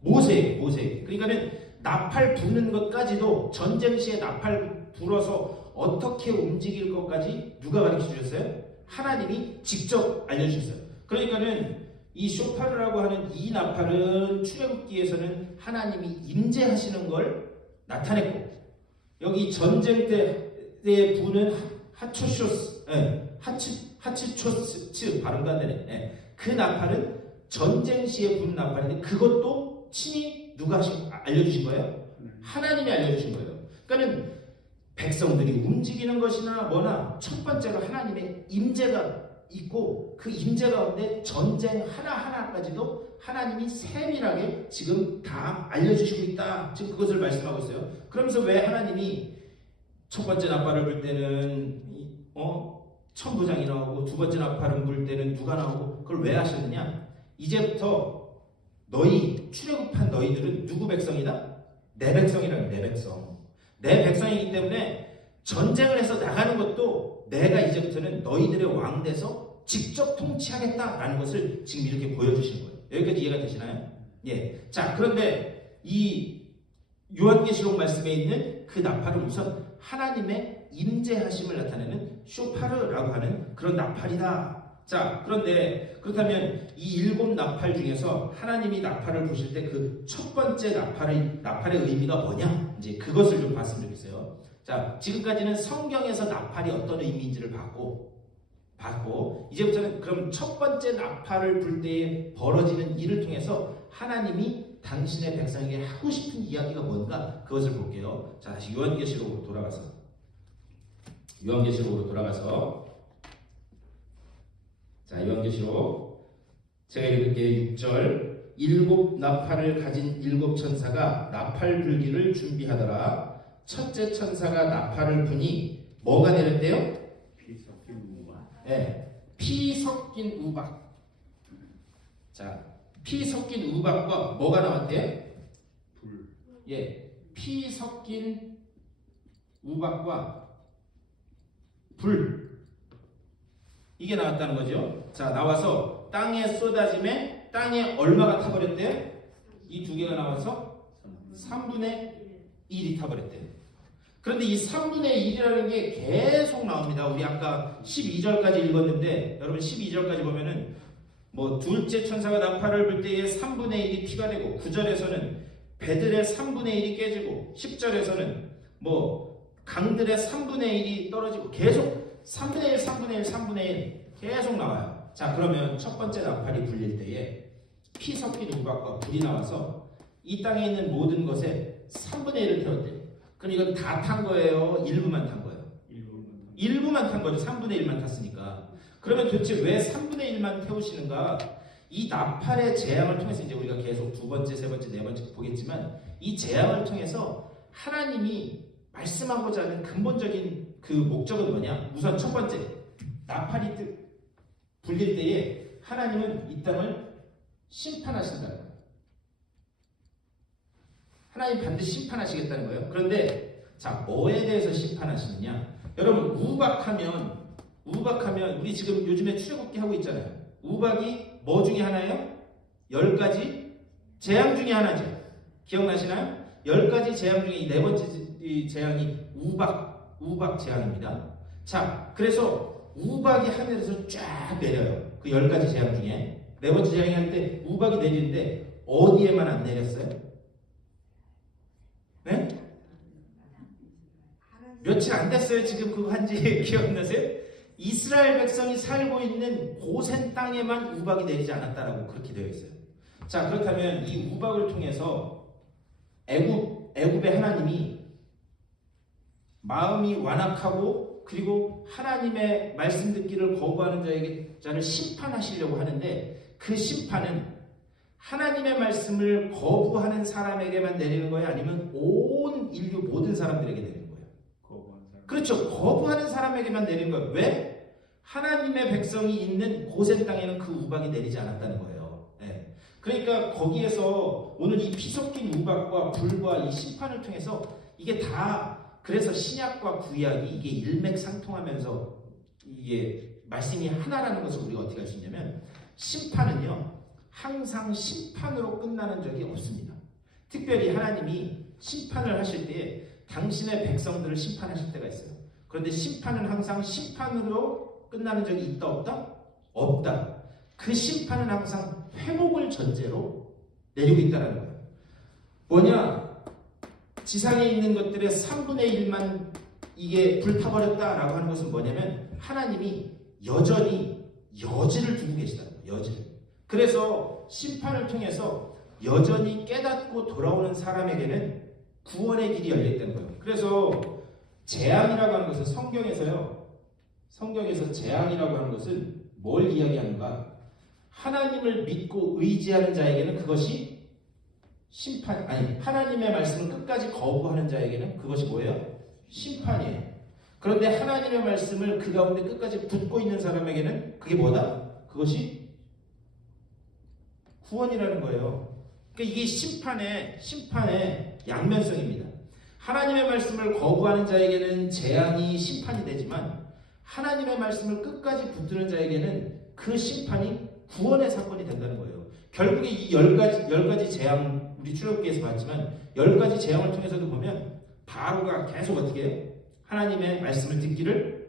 모세에게. 그러니까는 나팔 부는 것까지도 전쟁 시에 나팔 불어서 어떻게 움직일 것까지 누가 가르쳐 주셨어요? 하나님이 직접 알려주셨어요. 그러니까는 이 쇼파르라고 하는 이 나팔은 출애굽기에서는 하나님이 임재하시는 걸 나타냈고, 여기 전쟁 때 부는 하초쇼스, 하츠초스 발음도 안 되네. 그 나팔은 전쟁 시에 부는 나팔인데 그것도 친히 누가 알려주신 거예요? 하나님이 알려주신 거예요. 그러니까는 백성들이 움직이는 것이나 뭐나 첫 번째로 하나님의 임재가 있고 그 임재 가운데 전쟁 하나하나까지도 하나님이 세밀하게 지금 다 알려주시고 있다. 지금 그것을 말씀하고 있어요. 그러면서 왜 하나님이 첫 번째 나팔을 불 때는 천부장이 나오고 두 번째 나팔을 불 때는 누가 나오고 그걸 왜 하셨느냐? 이제부터 너희 출애굽한 너희들은 누구 백성이다? 내 백성이라는 내 백성. 내 백성이기 때문에 전쟁을 해서 나가는 것도 내가 이제부터는 너희들의 왕 돼서 직접 통치하겠다라는 것을 지금 이렇게 보여주시는 거예요. 여기까지 이해가 되시나요? 예. 자, 그런데 이 요한계시록 말씀에 있는 그 나팔은 우선 하나님의 임재하심을 나타내는 쇼파르라고 하는 그런 나팔이다. 자, 그런데 그렇다면 이 7 나팔 중에서 하나님이 나팔을 부실 때 그 첫 번째 나팔의 의미가 뭐냐? 이제 그것을 좀 봤으면 좋겠어요. 자, 지금까지는 성경에서 나팔이 어떤 의미인지를 봤고 이제부터는 그럼 첫 번째 나팔을 불 때에 벌어지는 일을 통해서 하나님이 당신의 백성에게 하고 싶은 이야기가 뭔가 그것을 볼게요. 자, 다시 요한계시록으로 돌아가서 자, 요한계시록 제가 읽을게요. 6절. 7 나팔을 가진 7 천사가 나팔 불기를 준비하더라. 첫째 천사가 나팔을 부니 뭐가 내렸대요? 피 섞인 우박. 네, 피 섞인 우박. 자, 피 섞인 우박과 뭐가 나왔대요? 불. 예, 피 섞인 우박과 불. 이게 나왔다는 거죠. 자, 나와서 땅에 쏟아짐에 땅에 얼마가 타버렸대요? 이 두 개가 나와서 3분의 1이 타버렸대요. 그런데 이 3분의 1이라는 게 계속 나옵니다. 우리 아까 12절까지 읽었는데 여러분 12절까지 보면은 뭐 둘째 천사가 나팔을 불 때에 3분의 1이 피가 되고 9절에서는 배들의 3분의 1이 깨지고 10절에서는 뭐 강들의 3분의 1이 떨어지고 계속 3분의 1, 3분의 1, 3분의 1 계속 나와요. 자, 그러면 첫 번째 나팔이 불릴 때에 피 섞인 우박과 불이 나와서 이 땅에 있는 모든 것에 3분의 1을 태웠대요. 그럼 이건 다 탄 거예요? 일부만 탄 거예요? 일부만 탄 거죠. 3분의 1만 탔으니까. 그러면 도대체 왜 3분의 1만 태우시는가? 이 나팔의 재앙을 통해서 이제 우리가 계속 두 번째, 세 번째, 네 번째 보겠지만 이 재앙을 통해서 하나님이 말씀하고자 하는 근본적인 그 목적은 뭐냐? 우선 첫 번째, 나팔이 불릴 때에 하나님은 이 땅을 심판하신다는 거예요. 하나님 반드시 심판하시겠다는 거예요. 그런데 자, 뭐에 대해서 심판하시느냐? 여러분, 우박하면 우리 지금 요즘에 출애굽기 하고 있잖아요. 우박이 뭐 중에 하나예요? 10가지 재앙 중에 하나죠. 기억나시나요? 10가지 재앙 중에 이 네 번째 이 재앙이 우박 재앙입니다. 자, 그래서 우박이 하늘에서 쫙 내려요. 그 10가지 재앙 중에 네 번째 재앙이 할 때 우박이 내리는데 어디에만 안 내렸어요? 네? 며칠 안 됐어요. 지금 그거 한지 기억나세요? 이스라엘 백성이 살고 있는 고센 땅에만 우박이 내리지 않았다라고 그렇게 되어 있어요. 자, 그렇다면 이 우박을 통해서 애굽의 하나님이 마음이 완악하고 그리고 하나님의 말씀 듣기를 거부하는 자를 심판하시려고 하는데, 그 심판은 하나님의 말씀을 거부하는 사람에게만 내리는 거예요? 아니면 온 인류 모든 사람들에게 내리는 거예요? 그렇죠. 거부하는 사람에게만 내리는 거예요. 왜? 하나님의 백성이 있는 고센 땅에는 그 우박이 내리지 않았다는 거예요. 네. 그러니까 거기에서 오늘 이 피 섞인 우박과 불과 이 심판을 통해서 이게 다, 그래서 신약과 구약이 이게 일맥상통하면서 이게 말씀이 하나라는 것을 우리가 어떻게 알 수 있냐면, 심판은요 항상 심판으로 끝나는 적이 없습니다. 특별히 하나님이 심판을 하실 때에 당신의 백성들을 심판하실 때가 있어요. 그런데 심판은 항상 심판으로 끝나는 적이 있다 없다? 없다. 그 심판은 항상 회복을 전제로 내리고 있다는 거예요. 뭐냐? 지상에 있는 것들의 3분의 1만 이게 불타버렸다라고 하는 것은 뭐냐면, 하나님이 여전히 여지를 두고 계시다는 거예요. 여지를. 그래서 심판을 통해서 여전히 깨닫고 돌아오는 사람에게는 구원의 길이 열려있다는 거예요. 그래서 재앙이라고 하는 것은 성경에서 재앙이라고 하는 것은 뭘 이야기하는가? 하나님을 믿고 의지하는 자에게는 그것이 하나님의 말씀을 끝까지 거부하는 자에게는 그것이 뭐예요? 심판이에요. 그런데 하나님의 말씀을 그 가운데 끝까지 붙고 있는 사람에게는 그게 뭐다? 그것이 구원이라는 거예요. 그러니까 이게 심판의 양면성입니다. 하나님의 말씀을 거부하는 자에게는 재앙이 심판이 되지만, 하나님의 말씀을 끝까지 붙드는 자에게는 그 심판이 구원의 사건이 된다는 거예요. 결국에 이 10가지 재앙, 우리 출애굽기에서 봤지만 10가지 재앙을 통해서도 보면 바로가 계속 어떻게 해요? 하나님의 말씀을 듣기를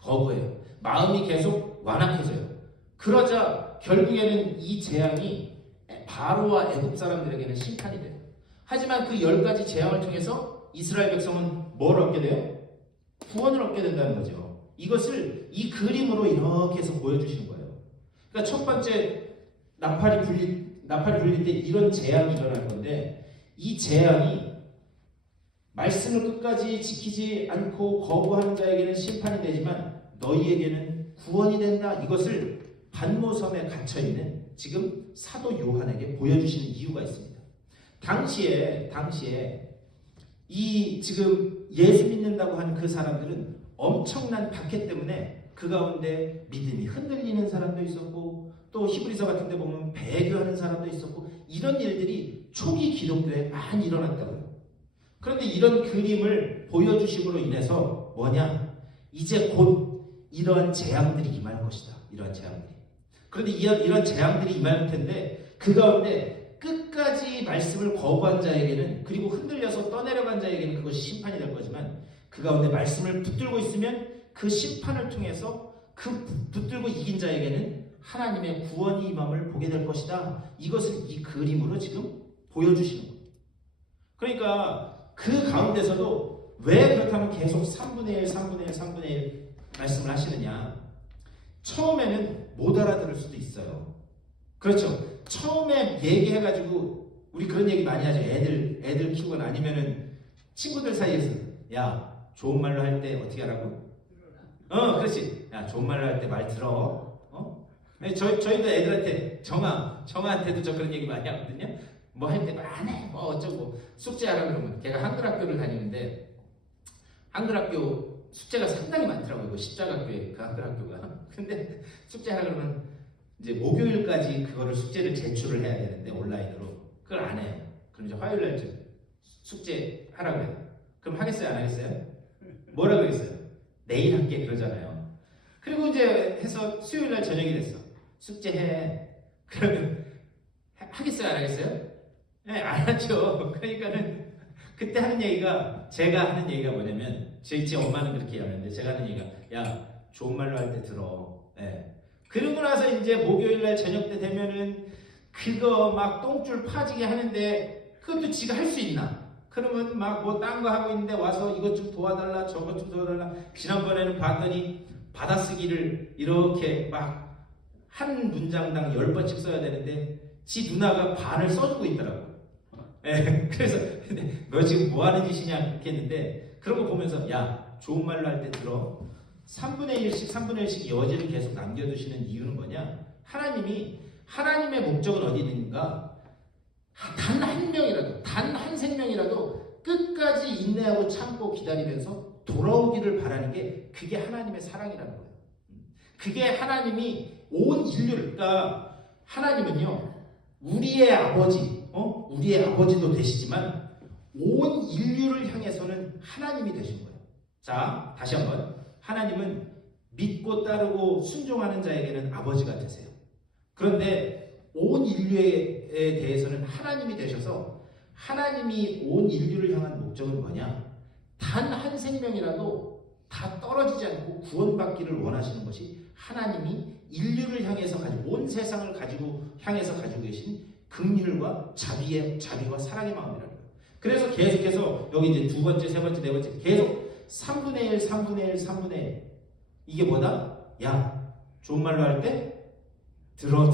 거부해요. 마음이 계속 완악해져요. 그러자 결국에는 이 재앙이 바로와 애굽 사람들에게는 심판이 돼요. 하지만 그 10가지 재앙을 통해서 이스라엘 백성은 뭘 얻게 돼요? 구원을 얻게 된다는 거죠. 이것을 이 그림으로 이렇게 해서 보여주시는 거예요. 그러니까 첫 번째 나팔이 불릴 때 이런 재앙이 일어날 건데, 이 재앙이 말씀을 끝까지 지키지 않고 거부하는 자에게는 심판이 되지만 너희에게는 구원이 된다. 이것을 반모섬에 갇혀있는 지금 사도 요한에게 보여주시는 이유가 있습니다. 당시에 이 지금 예수 믿는다고 한 그 사람들은 엄청난 박해 때문에 그 가운데 믿음이 흔들리는 사람도 있었고, 또 히브리서 같은 데 보면 배교하는 사람도 있었고, 이런 일들이 초기 기독교에 많이 일어났다고요. 그런데 이런 그림을 보여주심으로 인해서 뭐냐? 이제 곧 이러한 재앙들이 임할 것이다. 이러한 재앙들이. 그런데 이런 재앙들이 임할 텐데, 그 가운데 끝까지 말씀을 거부한 자에게는, 그리고 흔들려서 떠내려간 자에게는 그것이 심판이 될 거지만, 그 가운데 말씀을 붙들고 있으면 그 심판을 통해서 그 붙들고 이긴 자에게는 하나님의 구원이 임함을 보게 될 것이다. 이것을 이 그림으로 지금 보여주시는 거예요. 그러니까 그 가운데서도 왜 그렇다면 계속 3분의 1 말씀을 하시느냐? 처음에는 못 알아들을 수도 있어요. 그렇죠. 처음에 얘기해가지고 우리 그런 얘기 많이 하죠. 애들 키우거나 아니면은 친구들 사이에서, 야, 좋은 말로 할 때 어떻게 하라고? 그렇지. 야, 좋은 말로 할 때 말 들어. 저희도 애들한테 정아한테도 저 그런 얘기 많이 하거든요. 뭐 할 때 안 해. 뭐 어쩌고 숙제하라 그러면, 걔가 한글 학교를 다니는데 한글 학교 숙제가 상당히 많더라고요. 그 십자가교회 그 한글 학교가. 근데 숙제하라 그러면 이제 목요일까지 그거를 숙제를 제출을 해야 되는데 온라인으로 그걸 안 해요. 그럼 이제 화요일 날 숙제 하라고 해요. 그럼 하겠어요, 안 하겠어요? 뭐라 그랬어요? 내일 할게 그러잖아요. 그리고 이제 해서 수요일 날 저녁이 됐어. 숙제해. 그러면 하겠어요, 안 하겠어요? 네, 안 하죠. 그러니까는 그때 하는 얘기가, 제가 하는 얘기가 뭐냐면, 제 엄마는 그렇게 하는데 제가 하는 얘기가, 야, 좋은 말로 할 때 들어. 예. 그러고 나서 이제 목요일 날 저녁 때 되면은 그거 막 똥줄 파지게 하는데 그것도 지가 할 수 있나? 그러면 막 뭐 딴 거 하고 있는데 와서 이것 좀 도와달라, 저것 좀 도와달라. 지난번에는 봤더니 받아쓰기를 이렇게 막 한 문장당 10번씩 써야 되는데 지 누나가 반을 써주고 있더라고. 예, 그래서 너 지금 뭐 하는 짓이냐 그렇게 했는데, 그런 거 보면서 야, 좋은 말로 할 때 들어. 3분의 1씩 여지를 계속 남겨두시는 이유는 뭐냐? 하나님이, 하나님의 목적은 어디 있는가? 단 한 명이라도, 단 한 생명이라도 끝까지 인내하고 참고 기다리면서 돌아오기를 바라는 게, 그게 하나님의 사랑이라는 거예요. 그게 하나님이 온 인류를, 그러니까 하나님은요, 우리의 아버지, 우리의 아버지도 되시지만 온 인류를 향해서는 하나님이 되신 거예요. 자, 다시 한번. 하나님은 믿고 따르고 순종하는 자에게는 아버지가 되세요. 그런데 온 인류에 대해서는 하나님이 되셔서, 하나님이 온 인류를 향한 목적은 뭐냐? 단 한 생명이라도 다 떨어지지 않고 구원받기를 원하시는 것이 하나님이 인류를 향해서 가지고, 온 세상을 향해서 가지고 계신 긍휼과 자비와 사랑의 마음이라는 거예요. 그래서 계속해서 여기 이제 두 번째, 세 번째, 네 번째 계속 3분의 1. 이게 뭐다? 야, 좋은 말로 할 때 들어.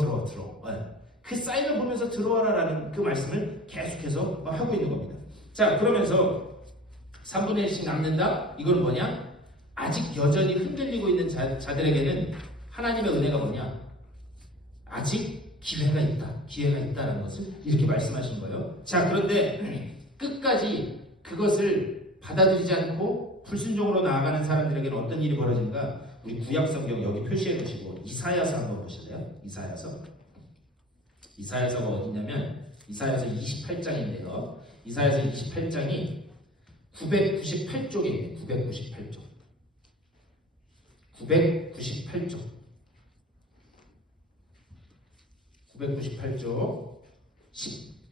그 사인을 보면서 들어와라라는 그 말씀을 계속해서 하고 있는 겁니다. 자, 그러면서 3분의 1씩 남는다? 이건 뭐냐? 아직 여전히 흔들리고 있는 자들에게는 하나님의 은혜가 뭐냐? 아직 기회가 있다라는 것을 이렇게 말씀하신 거예요. 자, 그런데 끝까지 그것을 받아들이지 않고 불순종으로 나아가는 사람들에게는 어떤 일이 벌어진가? 우리 구약 성경 여기 표시해 놓으시고 이사야서 한번 보실래요? 이사야서가 어디냐면 이사야서 28장인데요. 이사야서 28장이 998쪽에 998쪽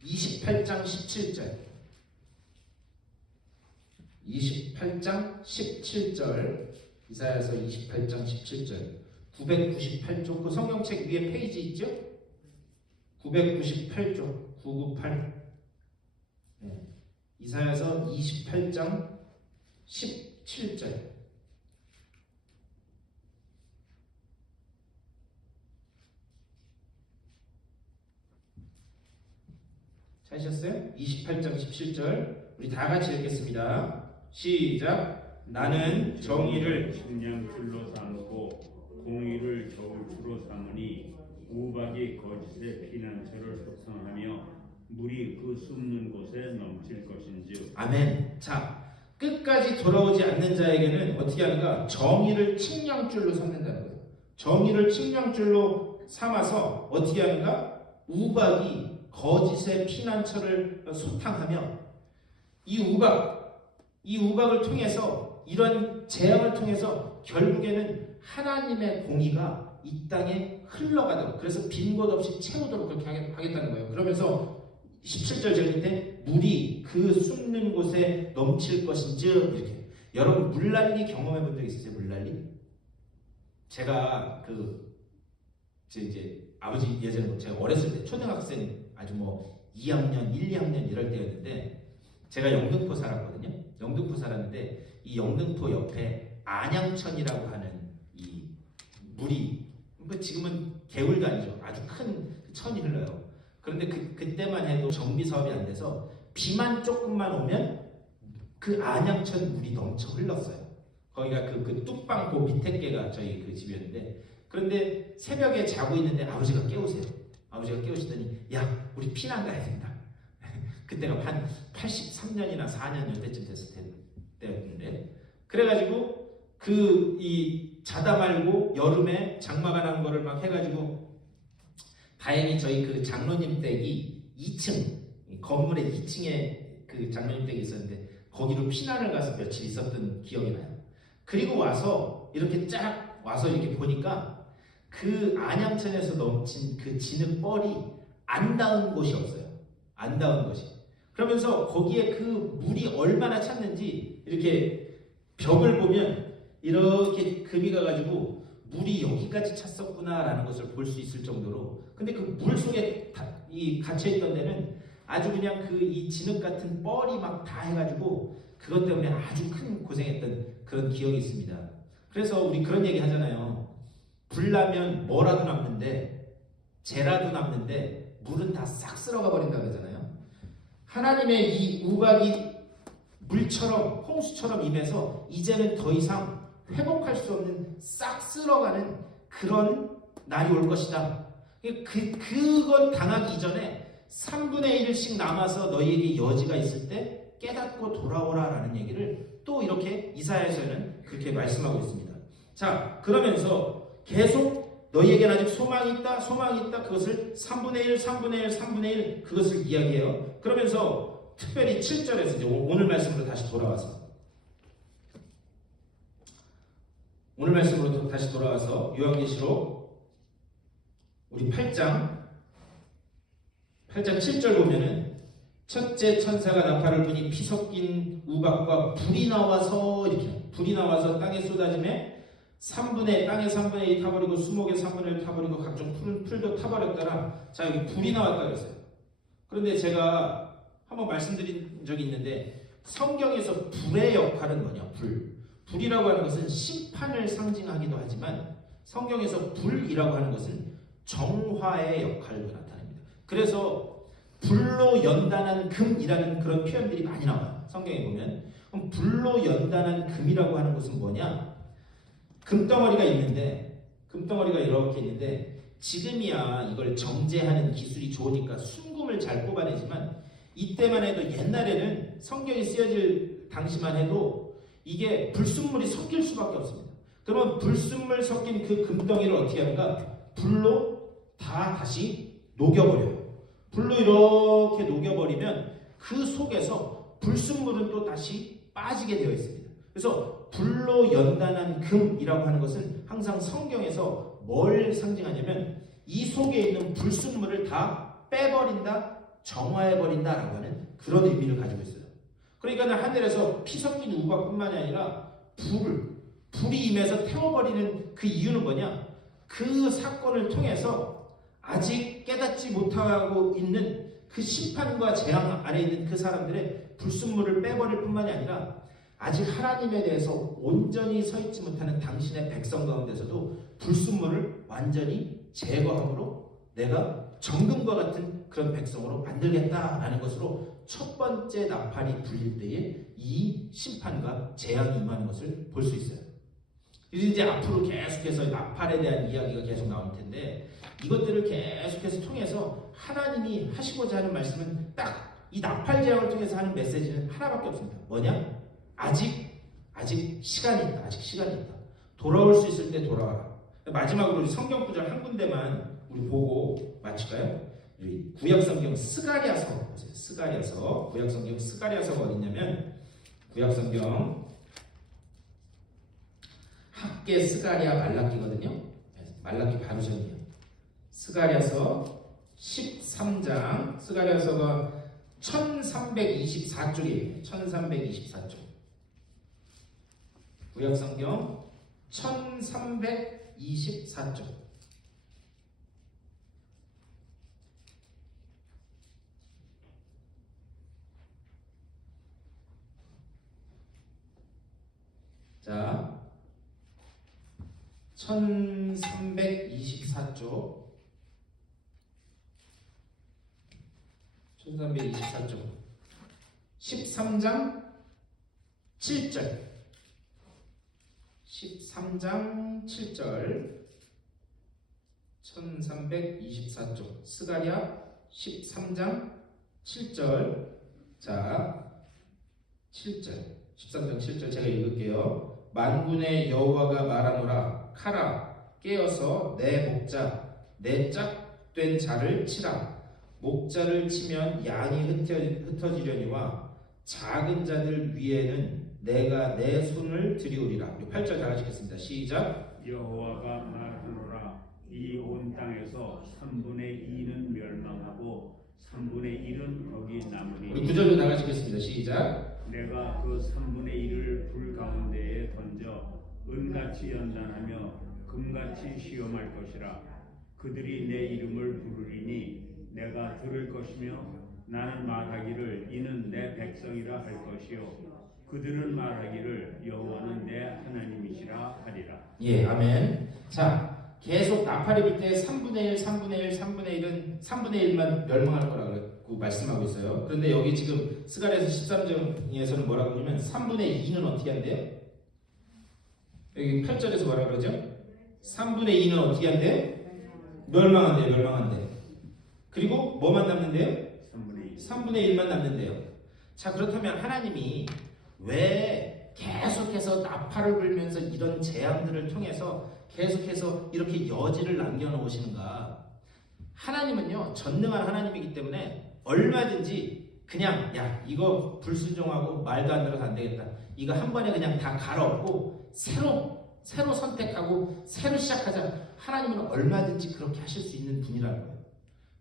28장 17절 28장 17절 이사야서 28장 17절 998쪽 그 성경책 위에 페이지 있죠? 998쪽 998 네. 이사야서 28장 17절 찾으셨어요? 28장 17절 우리 다 같이 읽겠습니다. 시작. 나는 정의를 식량줄로 삼고 공의를 저울추로 삼으니 우박이 거짓의 피난처를 속성하며 물이 그 숨는 곳에 넘칠 것인지. 아멘. 자, 끝까지 돌아오지 않는 자에게는 어떻게 하는가? 정의를 측량줄로 삼는다는 거예요. 정의를 측량줄로 삼아서 어떻게 하는가? 우박이 거짓의 피난처를 소탕하며 이 우박을 통해서, 이런 재앙을 통해서 결국에는 하나님의 공의가 이 땅에 흘러가도록, 그래서 빈 곳 없이 채우도록 그렇게 하겠다는 거예요. 그러면서 17절 제일 밑에 물이 그 숨는 곳에 넘칠 것인즉, 이렇게. 여러분 물난리 경험해 본 적 있으세요? 물난리? 제가 이제 아버지 예전에 제가 어렸을 때 초등학생 아주 2학년, 1, 2학년 이럴 때였는데, 제가 영등포 살았거든요. 영등포 살았는데 이 영등포 옆에 안양천이라고 하는 이 물이, 지금은 개울도 아니죠. 아주 큰 천이 흘러요. 그런데 그때만 해도 정비 사업이 안 돼서 비만 조금만 오면 그 안양천 물이 넘쳐 흘렀어요. 거기가 그 뚝방 그 밑에 개가 저희 그 집이었는데, 그런데 새벽에 자고 있는데 아버지가 깨우세요. 아버지가 깨우시더니 야, 우리 피난 가야 된다. 그때가 한 83년이나 4년 이때쯤 됐을 때였는데, 그래가지고 자다 말고 여름에 장마가 난 거를 막 해가지고, 다행히 저희 그 장로님 댁이 2층 건물의 2층에 그 장로님 댁이 있었는데 거기로 피난을 가서 며칠 있었던 기억이 나요. 그리고 와서 이렇게 쫙 와서 이렇게 보니까 그 안양천에서 넘친 그 진흙벌이 안 닿은 곳이 없어요. 안 닿은 곳이. 그러면서 거기에 그 물이 얼마나 찼는지 이렇게 벽을 보면 이렇게 금이 가가지고 물이 여기까지 찼었구나라는 것을 볼 수 있을 정도로. 근데 그 물 속에 갇혀있던 데는 아주 그냥 그 이 진흙 같은 뻘이 막 다 해가지고 그것 때문에 아주 큰 고생했던 그런 기억이 있습니다. 그래서 우리 그런 얘기 하잖아요. 불 나면 뭐라도 남는데 재라도 남는데 물은 다 싹 쓸어가 버린다 그러잖아요. 하나님의 이 우박이 물처럼 홍수처럼 임해서 이제는 더 이상 회복할 수 없는 싹 쓸어가는 그런 날이 올 것이다. 그걸 당하기 이전에 3분의 1씩 남아서 너희에게 여지가 있을 때 깨닫고 돌아오라 라는 얘기를 또 이렇게 이사야에서는 그렇게 말씀하고 있습니다. 자, 그러면서 계속 너희에게는 아직 소망이 있다, 소망이 있다. 그것을 3분의 1, 3분의 1, 3분의 1 그것을 이야기해요. 그러면서 특별히 7절에서 이제 오늘 말씀으로 다시 돌아와서 요한계시록 우리 8장 7절 보면은 첫째 천사가 나팔을 부니 피 섞인 우박과 불이 나와서 이렇게 불이 나와서 땅에 쏟아짐에 땅의 3분의 1 타버리고 수목의 3분의 1 타버리고 각종 풀도 타버렸더라. 자, 여기 불이 나왔다 그랬어요. 그런데 제가 한번 말씀드린 적이 있는데 성경에서 불의 역할은 뭐냐? 불이라고 하는 것은 심판을 상징하기도 하지만 성경에서 불이라고 하는 것은 정화의 역할도 나타냅니다. 그래서 불로 연단한 금이라는 그런 표현들이 많이 나와요. 성경에 보면. 그럼 불로 연단한 금이라고 하는 것은 뭐냐? 금덩어리가 이렇게 있는데 지금이야 이걸 정제하는 기술이 좋으니까 순금을 잘 뽑아내지만 이때만 해도 옛날에는 성경이 쓰여질 당시만 해도 이게 불순물이 섞일 수밖에 없습니다. 그러면 불순물 섞인 그 금덩이를 어떻게 하는가? 불로 다 다시 녹여버려요. 불로 이렇게 녹여버리면 그 속에서 불순물은 또 다시 빠지게 되어 있습니다. 그래서 불로 연단한 금이라고 하는 것은 항상 성경에서 뭘 상징하냐면 이 속에 있는 불순물을 다 빼버린다, 정화해버린다라고 하는 그런 의미를 가지고 있어요. 그러니까 하늘에서 피 섞인 우박뿐만이 아니라 불이 임해서 태워버리는 그 이유는 뭐냐? 그 사건을 통해서 아직 깨닫지 못하고 있는 그 심판과 재앙 아래 있는 그 사람들의 불순물을 빼버릴 뿐만이 아니라 아직 하나님에 대해서 온전히 서 있지 못하는 당신의 백성 가운데서도 불순물을 완전히 제거함으로 내가 정금과 같은 그런 백성으로 만들겠다라는 것으로 첫 번째 나팔이 불릴 때에 이 심판과 재앙이 임하는 것을 볼 수 있어요. 이제 앞으로 계속해서 나팔에 대한 이야기가 계속 나올 텐데 이것들을 계속해서 통해서 하나님이 하시고자 하는 말씀은 딱 이 나팔 재앙을 통해서 하는 메시지는 하나밖에 없습니다. 뭐냐? 아직 시간이 있다. 아직 시간이 있다. 돌아올 수 있을 때 돌아와라. 마지막으로 성경 구절 한 군데만 우리 보고 마칠까요? 구약성경 스가랴서 보세요. 스가랴서 구약성경 스가랴서가 어딨냐면 구약성경 학계 스가랴 말라기거든요. 말라기 바로 전이에요. 스가랴서 13장 스가랴서가 1324쪽이에요. 1324쪽 구약성경 1324쪽 자 1324쪽 13장 7절 13장 7절 1324쪽 스가랴 13장 7절 자 7절 13장 7절 제가 읽을게요. 만군의 여호와가 말하노라 카라 깨어서 내 목자 내 짝된 자를 치라 목자를 치면 양이 흩어지려니와 작은 자들 위에는 내가 내 손을 들이우리라. 8절 다 같이 읽겠습니다. 시작. 여호와가 말하노라 이 온 땅에서 3분의 2는 멸망하고 3분의 1은 거기 남으니 우리 9절도 다 같이 읽겠습니다. 시작. 내가 그 3분의 1을 불 가운데에 던져 은같이 연단하며 금같이 시험할 것이라. 그들이 내 이름을 부르리니 내가 들을 것이며 나는 말하기를 이는 내 백성이라 할 것이요 그들은 말하기를 여호와는 내 하나님이시라 하리라. 예, 아멘. 자, 계속 나팔이 불 때 3분의 1, 3분의 1, 3분의 1은 3분의 1만 멸망할 거라고 말씀하고 있어요. 그런데 여기 지금 스가랴서 13장에서는 뭐라고 하냐면 3분의 2는 어떻게 한대요? 여기 8절에서 뭐라 그러죠? 3분의 2는 어떻게 한대요? 멸망한대요, 멸망한대요. 그리고 뭐만 남는데요? 3분의 1만 남는데요. 자, 그렇다면 하나님이 왜 계속해서 나팔을 불면서 이런 재앙들을 통해서 계속해서 이렇게 여지를 남겨놓으시는가? 하나님은요, 전능한 하나님이기 때문에 얼마든지 그냥 야 이거 불순종하고 말도 안 들어서 안 되겠다. 이거 한 번에 그냥 다 갈아엎고 새로 선택하고 새로 시작하자. 하나님은 얼마든지 그렇게 하실 수 있는 분이라는 거예요.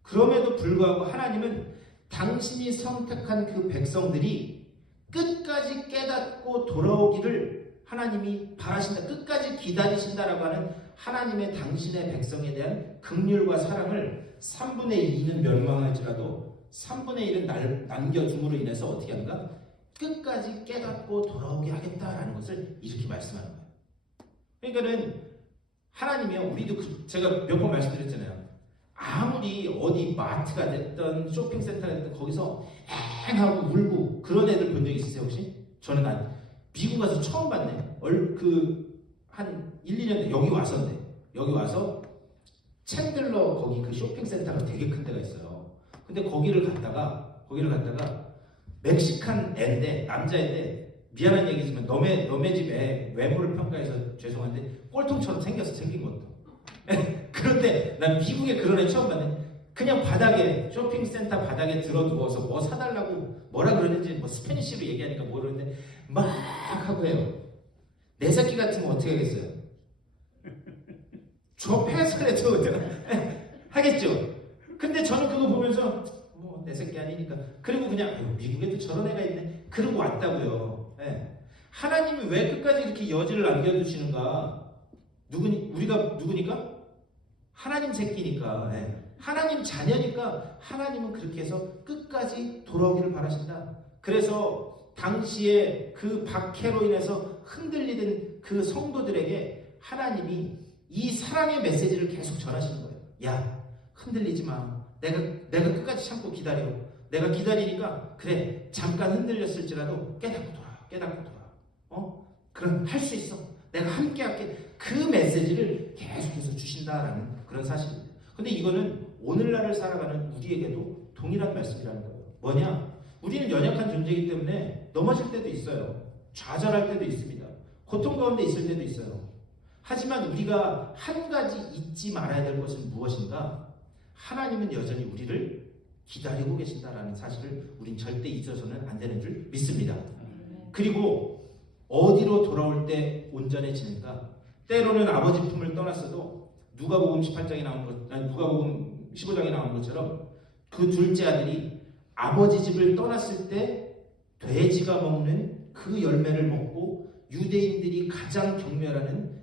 그럼에도 불구하고 하나님은 당신이 선택한 그 백성들이 끝까지 깨닫고 돌아오기를 하나님이 바라신다. 끝까지 기다리신다라고 하는 하나님의 당신의 백성에 대한 긍휼과 사랑을 3분의 2는 멸망할지라도 3분의 1은 남겨줌으로 인해서 어떻게 하는가? 끝까지 깨닫고 돌아오게 하겠다라는 것을 이렇게 말씀하는 거예요. 그러니까는 하나님이요, 우리도 제가 몇 번 말씀드렸잖아요. 아무리 어디 마트가 됐던 쇼핑센터가 됐든 거기서 앵하고 울고 그런 애들 본 적 있으세요 혹시? 저는 미국 가서 처음 봤네. 한 1, 2년 전 여기 왔었는데 여기 와서 챈들러 거기 그 쇼핑센터가 되게 큰 데가 있어요. 근데 거기를 갔다가 멕시칸 애인데 남자인데 미안한 얘기지만 너네 집 애 외모를 평가해서 죄송한데 꼴통처럼 생긴 것도. 그런데 난 미국에 그런 애 처음 봤네. 그냥 바닥에 쇼핑센터 바닥에 들어 누워서 뭐 사달라고 뭐라 그러는지 뭐 스페니쉬로 얘기하니까 모르는데 막 하고 해요. 내 새끼 같으면 어떻게 하겠어요? 저 패스해도 하겠죠. 근데 저는 그거 보면서 뭐 내 새끼 아니니까 그리고 그냥 미국에도 저런 애가 있네 그러고 왔다고요. 네. 하나님이 왜 끝까지 이렇게 여지를 남겨두시는가? 우리가 누구니까? 하나님 새끼니까, 하나님 자녀니까 하나님은 그렇게 해서 끝까지 돌아오기를 바라신다. 그래서 당시에 그 박해로 인해서 흔들리던 그 성도들에게 하나님이 이 사랑의 메시지를 계속 전하시는 거예요. 야, 흔들리지 마. 내가 끝까지 참고 기다려. 내가 기다리니까 그래 잠깐 흔들렸을지라도 깨닫고 돌아. 그럼 할 수 있어. 내가 함께 할게. 그 메시지를 계속해서 주신다라는 그런 사실입니다. 근데 이거는 오늘날을 살아가는 우리에게도 동일한 말씀이라는 거예요. 뭐냐? 우리는 연약한 존재이기 때문에 넘어질 때도 있어요. 좌절할 때도 있습니다. 고통 가운데 있을 때도 있어요. 하지만 우리가 한 가지 잊지 말아야 될 것은 무엇인가? 하나님은 여전히 우리를 기다리고 계신다라는 사실을 우린 절대 잊어서는 안 되는 줄 믿습니다. 그리고 어디로 돌아올 때 온전해지는가? 때로는 아버지 품을 떠났어도 누가복음 15장에 나오는 것처럼 그 둘째 아들이 아버지 집을 떠났을 때 돼지가 먹는 그 열매를 먹고 유대인들이 가장 경멸하는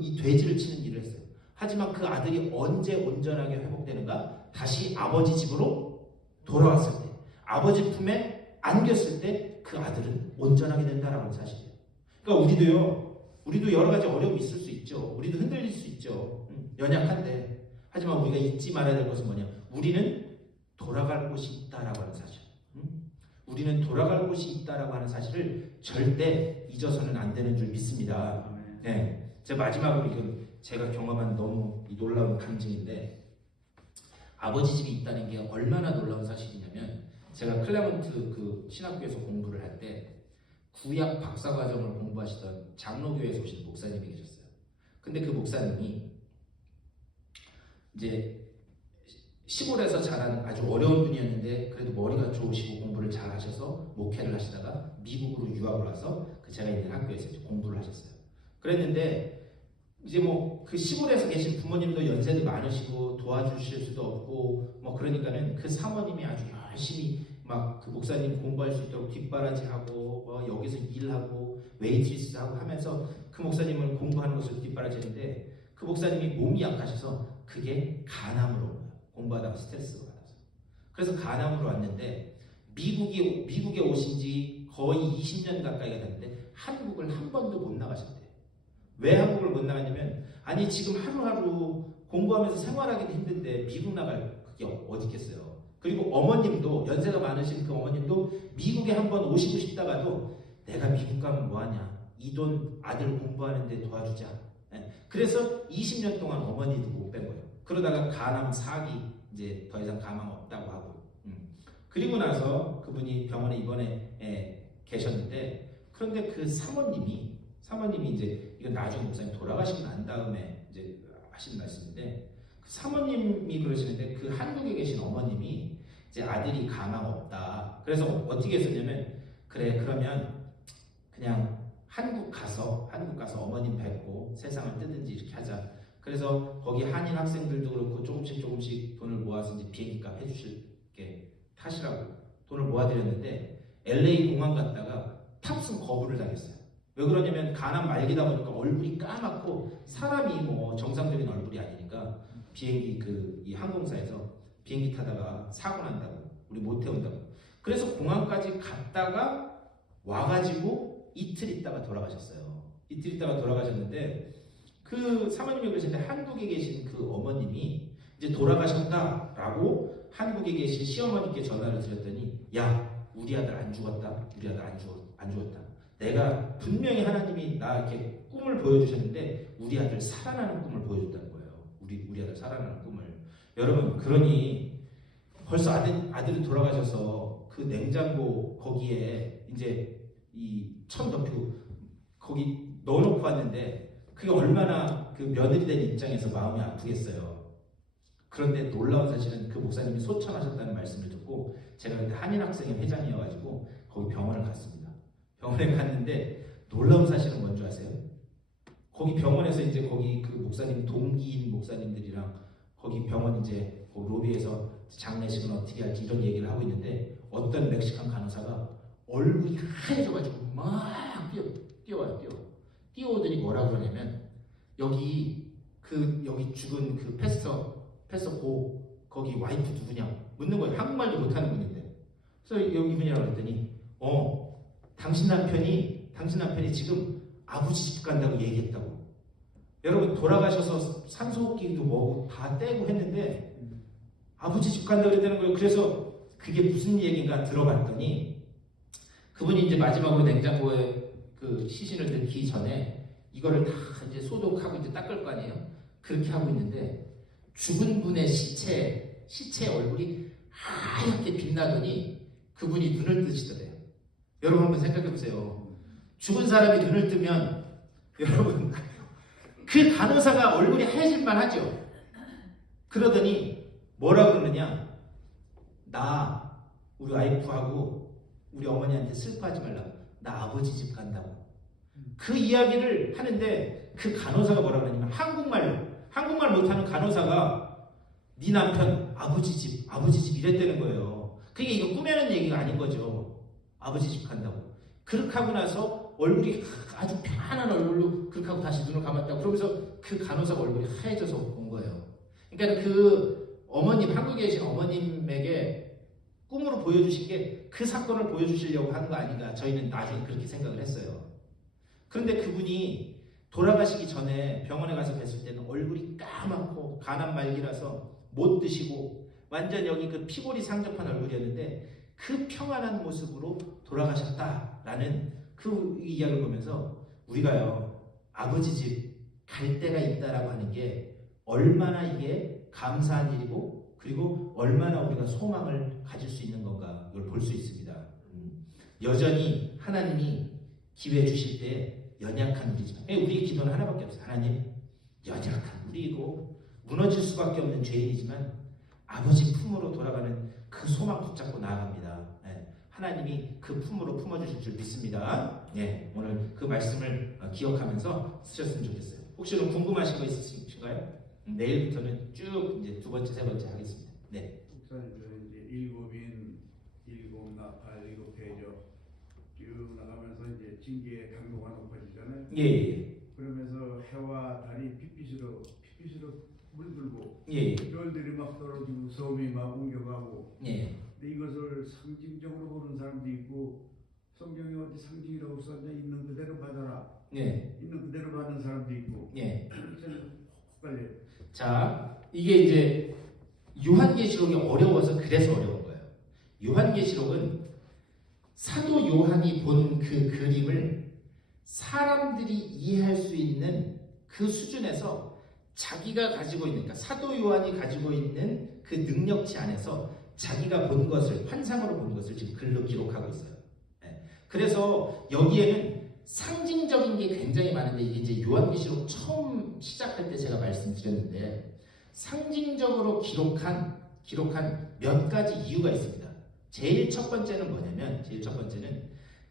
이 돼지를 치는 일을 했어요. 하지만 그 아들이 언제 온전하게 회복되는가? 다시 아버지 집으로 돌아왔을 때, 아버지 품에 안겼을 때 그 아들은 온전하게 된다라는 사실이에요. 그러니까 우리도 여러 가지 어려움이 있을 수 있죠. 우리도 흔들릴 수 있죠. 연약한데. 하지만 우리가 잊지 말아야 될 것은 뭐냐? 우리는 돌아갈 곳이 있다라고 하는 사실. 우리는 돌아갈 곳이 있다라고 하는 사실을 절대 잊어서는 안 되는 줄 믿습니다. 네. 제가 마지막으로 이건 제가 경험한 너무 놀라운 간증인데, 아버지 집이 있다는 게 얼마나 놀라운 사실이냐면, 제가 클레먼트 그 신학교에서 공부를 할 때 구약 박사과정을 공부하시던 장로교회에서 오신 목사님이 계셨어요. 근데 그 목사님이 이제 시골에서 자란 아주 어려운 분이었는데 그래도 머리가 좋으시고 공부를 잘 하셔서 목회를 하시다가 미국으로 유학을 와서 그 제가 있는 학교에서 이제 공부를 하셨어요. 그랬는데 이제 뭐 그 시골에서 계신 부모님도 연세도 많으시고 도와주실 수도 없고 뭐 그러니까는 그 사모님이 아주 열심히 막 그 목사님 공부할 수 있도록 뒷바라지하고 뭐 여기서 일하고 웨이트리스 하고 하면서 그 목사님을 공부하는 것을 뒷바라지했는데 그 목사님이 몸이 약하셔서 그게 간암으로 온 거예요. 공부하다가 스트레스가 받아서. 그래서 간암으로 왔는데 미국에 오신 지 거의 20년 가까이가 됐는데 한국을 한 번도 못 나가셨대요. 왜 한국을 못 나갔냐면 아니 지금 하루하루 공부하면서 생활하기도 힘든데 미국 나갈 그게 어디 있겠어요. 그리고 어머님도 연세가 많으신 그 어머님도 미국에 한번 오시고 싶다가도 내가 미국 가면 뭐하냐. 이 돈 아들 공부하는데 도와주자. 그래서 20년 동안 어머니도 못 뺀 거예요. 그러다가 간암 4기 이제 더 이상 가망 없다고 하고 그리고 나서 그분이 병원에 입원해 계셨는데 그런데 그 사모님이 이제 이건 나중에 목사님 돌아가시고 난 다음에 이제 하신 말씀인데 그 사모님이 그러시는데 그 한국에 계신 어머님이 이제 아들이 가망 없다. 그래서 어떻게 했었냐면 그래 그러면 그냥 한국 가서 어머님 뵙고 세상을 뜨든지 이렇게 하자. 그래서 거기 한인 학생들도 그렇고 조금씩 돈을 모아서 이제 비행기값 해주실게 타시라고 돈을 모아드렸는데 LA 공항 갔다가 탑승 거부를 당했어요. 왜 그러냐면 간암 말기다 보니까 얼굴이 까맣고 사람이 뭐 정상적인 얼굴이 아니니까 비행기 이 항공사에서 비행기 타다가 사고 난다고 우리 못 태운다고. 그래서 공항까지 갔다가 와가지고 이틀 있다가 돌아가셨어요. 이틀 있다가 돌아가셨는데 그 사모님이 그러셨는데 한국에 계신 그 어머님이 이제 돌아가셨다라고 한국에 계신 시어머니께 전화를 드렸더니 야 우리 아들 안 죽었다. 우리 아들 안 죽었다. 내가 분명히 하나님이 나 이렇게 꿈을 보여주셨는데 우리 아들 살아나는 꿈을 보여줬다는 거예요. 우리 아들 살아나는 꿈을. 여러분 그러니 벌써 아들이 돌아가셔서 그 냉장고 거기에 이제 이 천덮이고 거기 넣어놓고 왔는데 그게 얼마나 그 며느리 된 입장에서 마음이 아프겠어요. 그런데 놀라운 사실은 그 목사님이 소천하셨다는 말씀을 듣고 제가 그때 한인학생회 회장이어가지고 거기 병원을 갔습니다. 병원에 갔는데 놀라운 사실은 뭔지 아세요? 거기 병원에서 이제 거기 그 목사님 동기인 목사님들이랑 거기 병원 이제 그 로비에서 장례식은 어떻게 할지 이런 얘기를 하고 있는데 어떤 멕시칸 간호사가 얼굴이 하얘져가지고 막 뛰어와요. 뛰어오더니 뭐라 그러냐면 여기 죽은 그 패스터 거기 와이프 누구냐 묻는 거예요. 한국말도 못하는 분인데. 그래서 여기 이분이라고 그랬더니 당신 남편이 지금 아버지 집 간다고 얘기했다고. 여러분 돌아가셔서 산소호흡기도 뭐고 다 떼고 했는데 아버지 집 간다고 그랬다는 거예요. 그래서 그게 무슨 얘기인가 들어봤더니 그분이 이제 마지막으로 냉장고에 그 시신을 넣기 전에 이거를 다 이제 소독하고 이제 닦을 거 아니에요. 그렇게 하고 있는데 죽은 분의 시체 얼굴이 하얗게 빛나더니 그분이 눈을 뜨시더래요. 여러분 한번 생각해 보세요. 죽은 사람이 눈을 뜨면 여러분 그 간호사가 얼굴이 하얘질만 하죠. 그러더니 뭐라 그러느냐 나 우리 와이프하고 우리 어머니한테 슬퍼하지 말라고 나 아버지 집 간다고 그 이야기를 하는데 그 간호사가 뭐라 그러냐면 한국말 못하는 간호사가 네 남편 아버지 집 이랬다는 거예요. 그게 이거 꾸며낸 얘기가 아닌 거죠. 아버지 집 간다고. 그렇게 하고 나서 얼굴이 아주 편안한 얼굴로 그렇게 하고 다시 눈을 감았다고. 그러면서 그 간호사가 얼굴이 하얘져서 온 거예요. 그러니까 그 어머님, 한국에 계신 어머님에게 꿈으로 보여주신 게 그 사건을 보여주시려고 하는 거 아닌가 저희는 나중에 그렇게 생각을 했어요. 그런데 그분이 돌아가시기 전에 병원에 가서 뵀을 때는 얼굴이 까맣고 간암 말기라서 못 드시고 완전 여기 그 피골이 상접한 얼굴이었는데 그 평안한 모습으로 돌아가셨다라는 그 이야기를 보면서 우리가요 아버지 집 갈 때가 있다라고 하는 게 얼마나 이게 감사한 일이고 그리고 얼마나 우리가 소망을 가질 수 있는 건가 이걸 볼 수 있습니다. 여전히 하나님이 기회 주실 때 연약한 우리지만 우리의 기도는 하나밖에 없어요. 하나님 연약한 우리이고 무너질 수밖에 없는 죄인이지만 아버지 품으로 돌아가는 그 소망 붙잡고 나아갑니다. 하나님이 그 품으로 품어주실 줄 믿습니다. 예, 오늘 그 말씀을 기억하면서 쓰셨으면 좋겠어요. 혹시 좀 궁금하신 거 있으신가요? 내일부터는 쭉 이제 두 번째, 세 번째 하겠습니다. 네. 목사님 저 이제 일곱인, 일곱 나팔, 일곱 대죠. 쭉 나가면서 이제 징계의 강도가 높아지잖아요. 예, 예, 그러면서 해와 달이 핏빛으로 물들고 예, 별들이 막 떨어지고 섬이 막 옮겨가고. 예, 근데 이것을 상징적으로 보는 사람도 있고 성경이 어디 상징이라고 썼냐 있는 그대로 받아라. 예, 있는 그대로 받는 사람도 있고. 예. 저는 헷갈려요. 자, 이게 이제 요한계시록이 어려워서 그래서 어려운 거예요. 요한계시록은 사도 요한이 본 그 그림을 사람들이 이해할 수 있는 그 수준에서 자기가 가지고 있는, 그러니까 사도 요한이 가지고 있는 그 능력치 안에서 자기가 본 것을, 환상으로 본 것을 지금 글로 기록하고 있어요. 예. 그래서 여기에는 상징적인 게 굉장히 많은데, 이게 이제 요한계시록 처음 시작할 때 제가 말씀드렸는데, 상징적으로 기록한 몇 가지 이유가 있습니다. 제일 첫 번째는 뭐냐면,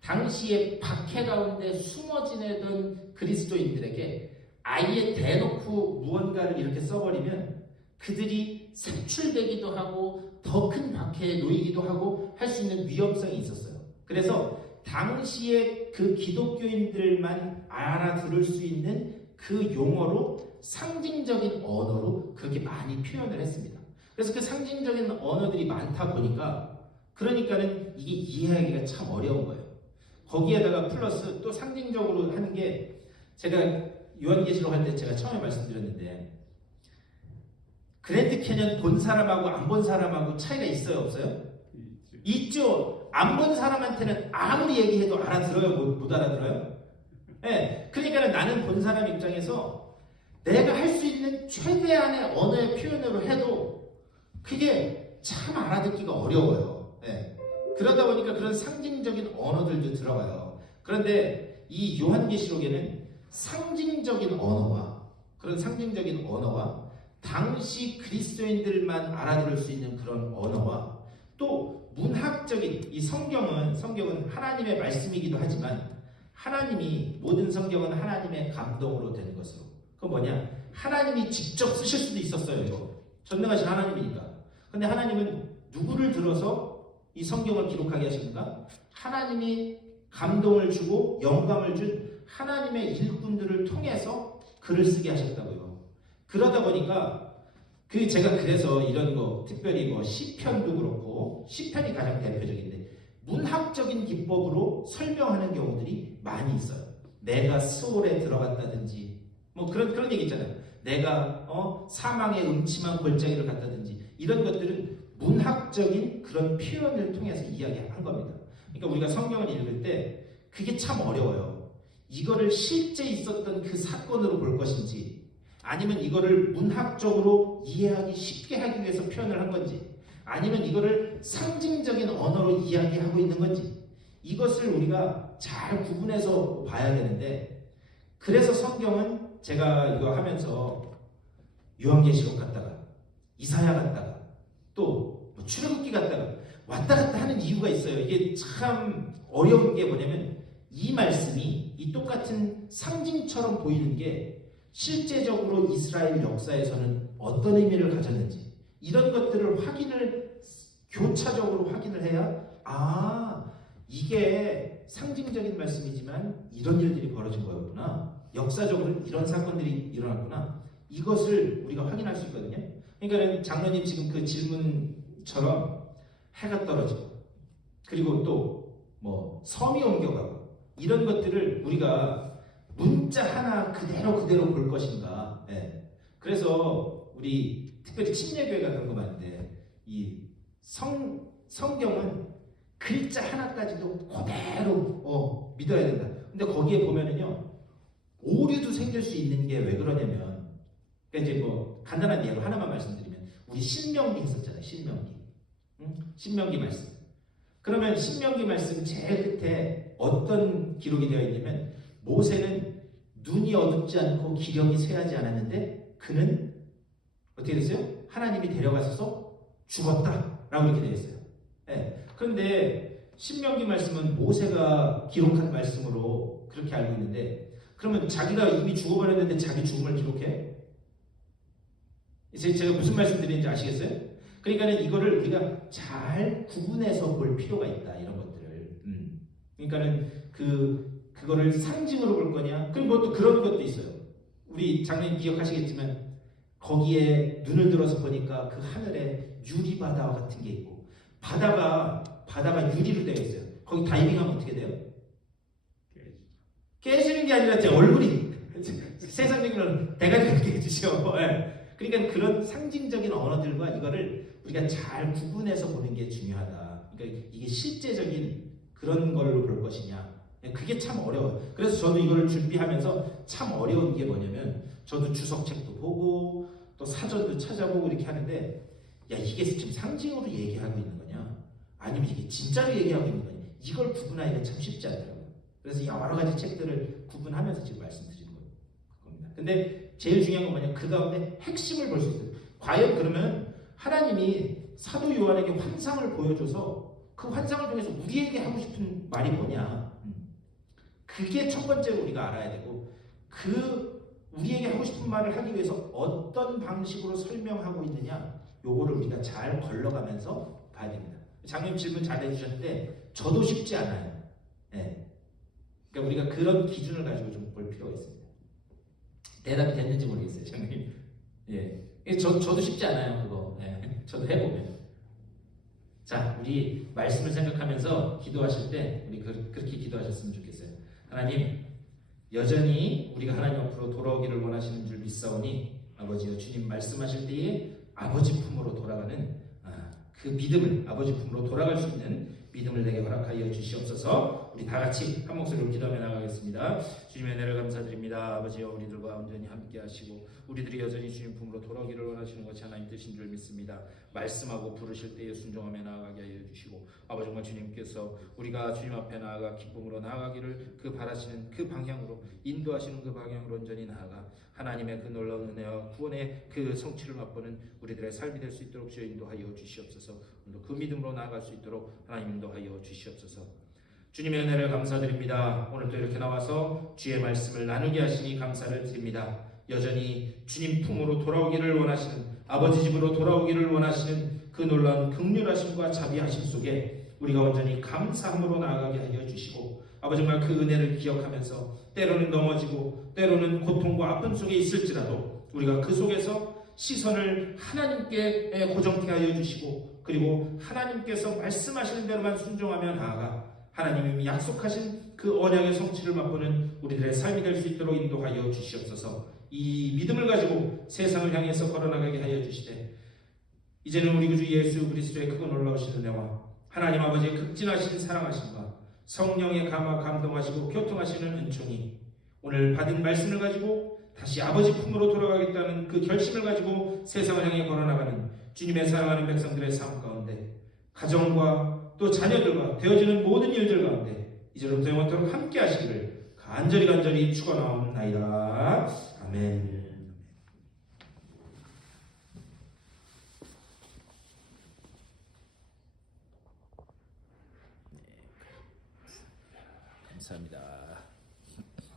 당시에 박해 가운데 숨어 지내던 그리스도인들에게 아예 대놓고 무언가를 이렇게 써버리면 그들이 색출되기도 하고 더 큰 박해에 놓이기도 하고 할 수 있는 위험성이 있었어요. 그래서 당시에 그 기독교인들만 알아들을 수 있는 그 용어로, 상징적인 언어로 그렇게 많이 표현을 했습니다. 그래서 그 상징적인 언어들이 많다 보니까, 그러니까는 이게 이해하기가 참 어려운 거예요. 거기에다가 플러스 또 상징적으로 하는 게, 제가 요한계시록 할 때 제가 처음에 말씀드렸는데, 그랜드 캐년 본 사람하고 안 본 사람하고 차이가 있어요, 없어요? 있죠. 안 본 사람한테는 아무리 얘기해도 알아들어요, 못 알아들어요? 네, 그러니까 나는 본 사람 입장에서 내가 할 수 있는 최대한의 언어의 표현으로 해도 그게 참 알아듣기가 어려워요. 네. 그러다 보니까 그런 상징적인 언어들도 들어가요. 그런데 이 요한계시록에는 상징적인 언어와, 그런 상징적인 언어와 당시 그리스도인들만 알아들을 수 있는 그런 언어와, 또 문학적인, 이 성경은 하나님의 말씀이기도 하지만, 하나님이, 모든 성경은 하나님의 감동으로 된 것으로, 그건 뭐냐, 하나님이 직접 쓰실 수도 있었어요. 이거 전능하신 하나님이니까. 근데 하나님은 누구를 들어서 이 성경을 기록하게 하십니까? 하나님이 감동을 주고 영감을 준 하나님의 일꾼들을 통해서 글을 쓰게 하셨다고요. 그러다 보니까 제가 그래서 이런 거, 특별히 뭐 시편도 그렇고, 시편이 가장 대표적인데 문학적인 기법으로 설명하는 경우들이 많이 있어요. 내가 스올에 들어갔다든지, 뭐 그런 얘기 있잖아요. 내가 사망의 음침한 골짜기를 갔다든지, 이런 것들은 문학적인 그런 표현을 통해서 이야기한 겁니다. 그러니까 우리가 성경을 읽을 때 그게 참 어려워요. 이거를 실제 있었던 그 사건으로 볼 것인지, 아니면 이거를 문학적으로 이해하기 쉽게 하기 위해서 표현을 한 건지, 아니면 이거를 상징적인 언어로 이야기하고 있는 건지, 이것을 우리가 잘 구분해서 봐야 되는데, 그래서 성경은 제가 이거 하면서 요한계시록 갔다가 이사야 갔다가 또 뭐 출애굽기 갔다가 왔다 갔다 하는 이유가 있어요. 이게 참 어려운 게 뭐냐면, 이 말씀이, 이 똑같은 상징처럼 보이는 게 실제적으로 이스라엘 역사에서는 어떤 의미를 가졌는지, 이런 것들을 교차적으로 확인을 해야, 이게 상징적인 말씀이지만 이런 일들이 벌어진 거였구나, 역사적으로 이런 사건들이 일어났구나, 이것을 우리가 확인할 수 있거든요. 그러니까 장로님 지금 그 질문처럼 해가 떨어지고, 그리고 또 뭐 섬이 옮겨가고, 이런 것들을 우리가 문자 하나 그대로 볼 것인가. 네. 그래서 우리 특별히 침례교회가 그런 거 많은데, 이 성경은 글자 하나까지도 그대로 믿어야 된다. 근데 거기에 보면은요, 오류도 생길 수 있는 게 왜 그러냐면, 그러니까 이제 뭐 간단한 예로 하나만 말씀드리면, 우리 신명기 했었잖아요. 신명기 말씀. 그러면 신명기 말씀 제일 끝에 어떤 기록이 되어 있냐면, 모세는 눈이 어둡지 않고 기력이 쇠하지 않았는데 그는 어떻게 됐어요? 하나님이 데려가셔서 죽었다 라고 이렇게 되어 있어요. 네. 그런데 신명기 말씀은 모세가 기록한 말씀으로 그렇게 알고 있는데 그러면 자기가 이미 죽어버렸는데 자기 죽음을 기록해? 이제 제가 무슨 말씀 드리는지 아시겠어요? 그러니까는 이거를 우리가 잘 구분해서 볼 필요가 있다 이런 것들을. 그러니까는 그거를 상징으로 볼 거냐? 그리고 뭐 또 그런 것도 있어요. 우리 장로님 기억하시겠지만 거기에 눈을 들어서 보니까 그 하늘에 유리 바다와 같은 게 있고 바다가 유리로 되어 있어요. 거기 다이빙하면 어떻게 돼요? 깨지는 게 아니라 제 얼굴이 세상적으로는 대가리가 깨지죠. 그러니까 그런 상징적인 언어들과 이거를 우리가 잘 구분해서 보는 게 중요하다. 그러니까 이게 실제적인 그런 걸로 볼 것이냐. 그게 참 어려워요. 그래서 저도 이거를 준비하면서 참 어려운 게 뭐냐면 저도 주석책도 보고 또 사전도 찾아보고 이렇게 하는데 야 이게 지금 상징으로 얘기하고 있는 거냐 아니면 이게 진짜로 얘기하고 있는 거냐 이걸 구분하기가 참 쉽지 않더라고요. 그래서 여러 가지 책들을 구분하면서 지금 말씀드리는 겁니다. 근데 제일 중요한 건 뭐냐 그 가운데 핵심을 볼 수 있어요. 과연 그러면 하나님이 사도 요한에게 환상을 보여줘서 그 환상을 통해서 우리에게 하고 싶은 말이 뭐냐 그게 첫 번째로 우리가 알아야 되고 우리에게 하고 싶은 말을 하기 위해서 어떤 방식으로 설명하고 있느냐 요거를 우리가 잘 걸러가면서 봐야 됩니다. 장님 질문 잘 해주셨는데 저도 쉽지 않아요. 그러니까 우리가 그런 기준을 가지고 좀 볼 필요가 있습니다. 대답이 됐는지 모르겠어요, 장님. 저도 쉽지 않아요, 그거. 저도 해보면. 자, 우리 말씀을 생각하면서 기도하실 때 우리 그렇게 기도하셨으면 좋겠어요. 하나님, 여전히 우리가 하나님 앞으로 돌아오기를 원하시는 줄 믿사오니 아버지여 주님 말씀하실 때에 아버지 품으로 돌아가는 그 믿음을 아버지 품으로 돌아갈 수 있는 믿음을 내게 허락하여 주시옵소서. 우리 다 같이 한 목소리로 기도하며 나가겠습니다. 주님의 은혜를 감사드립니다. 아버지여 우리들과 온전히 함께 하시고 우리들이 여전히 주님 품으로 돌아오기를 원하시는 것이 하나님 뜻인 줄 믿습니다. 말씀하고 부르실 때에 순종하며 나아가게 하여 주시고 아버지 정말 주님께서 우리가 주님 앞에 나아가 기쁨으로 나아가기를 바라시는 그 방향으로 인도하시는 그 방향으로 온전히 나아가 하나님의 그 놀라운 은혜와 구원의 그 성취를 맛보는 우리들의 삶이 될 수 있도록 주여 인도하여 주시옵소서. 오늘도 그 믿음으로 나아갈 수 있도록 하나님 인도하여 주시옵소서. 주님의 은혜를 감사드립니다. 오늘도 이렇게 나와서 주의 말씀을 나누게 하시니 감사를 드립니다. 여전히 주님 품으로 돌아오기를 원하시는 아버지 집으로 돌아오기를 원하시는 그 놀라운 긍휼하심과 자비하심 속에 우리가 온전히 감사함으로 나아가게 하여 주시고 아버지 정말 그 은혜를 기억하면서 때로는 넘어지고 때로는 고통과 아픔 속에 있을지라도 우리가 그 속에서 시선을 하나님께 고정케 하여 주시고 그리고 하나님께서 말씀하시는 대로만 순종하며 나아가 하나님이 약속하신 그 언약의 성취를 맛보는 우리들의 삶이 될 수 있도록 인도하여 주시옵소서. 이 믿음을 가지고 세상을 향해서 걸어나가게 하여 주시되 이제는 우리 구주 예수 그리스도의 크고 놀라우신 은혜와 하나님 아버지의 극진하신 사랑하심과 성령의 감동하시고 교통하시는 은총이 오늘 받은 말씀을 가지고 다시 아버지 품으로 돌아가겠다는 그 결심을 가지고 세상을 향해 걸어나가는 주님의 사랑하는 백성들의 삶 가운데 가정과 또 자녀들과 되어지는 모든 일들 가운데 이제로부터 영원토록 함께 하시기를 간절히 축원하옵나이다. 아멘.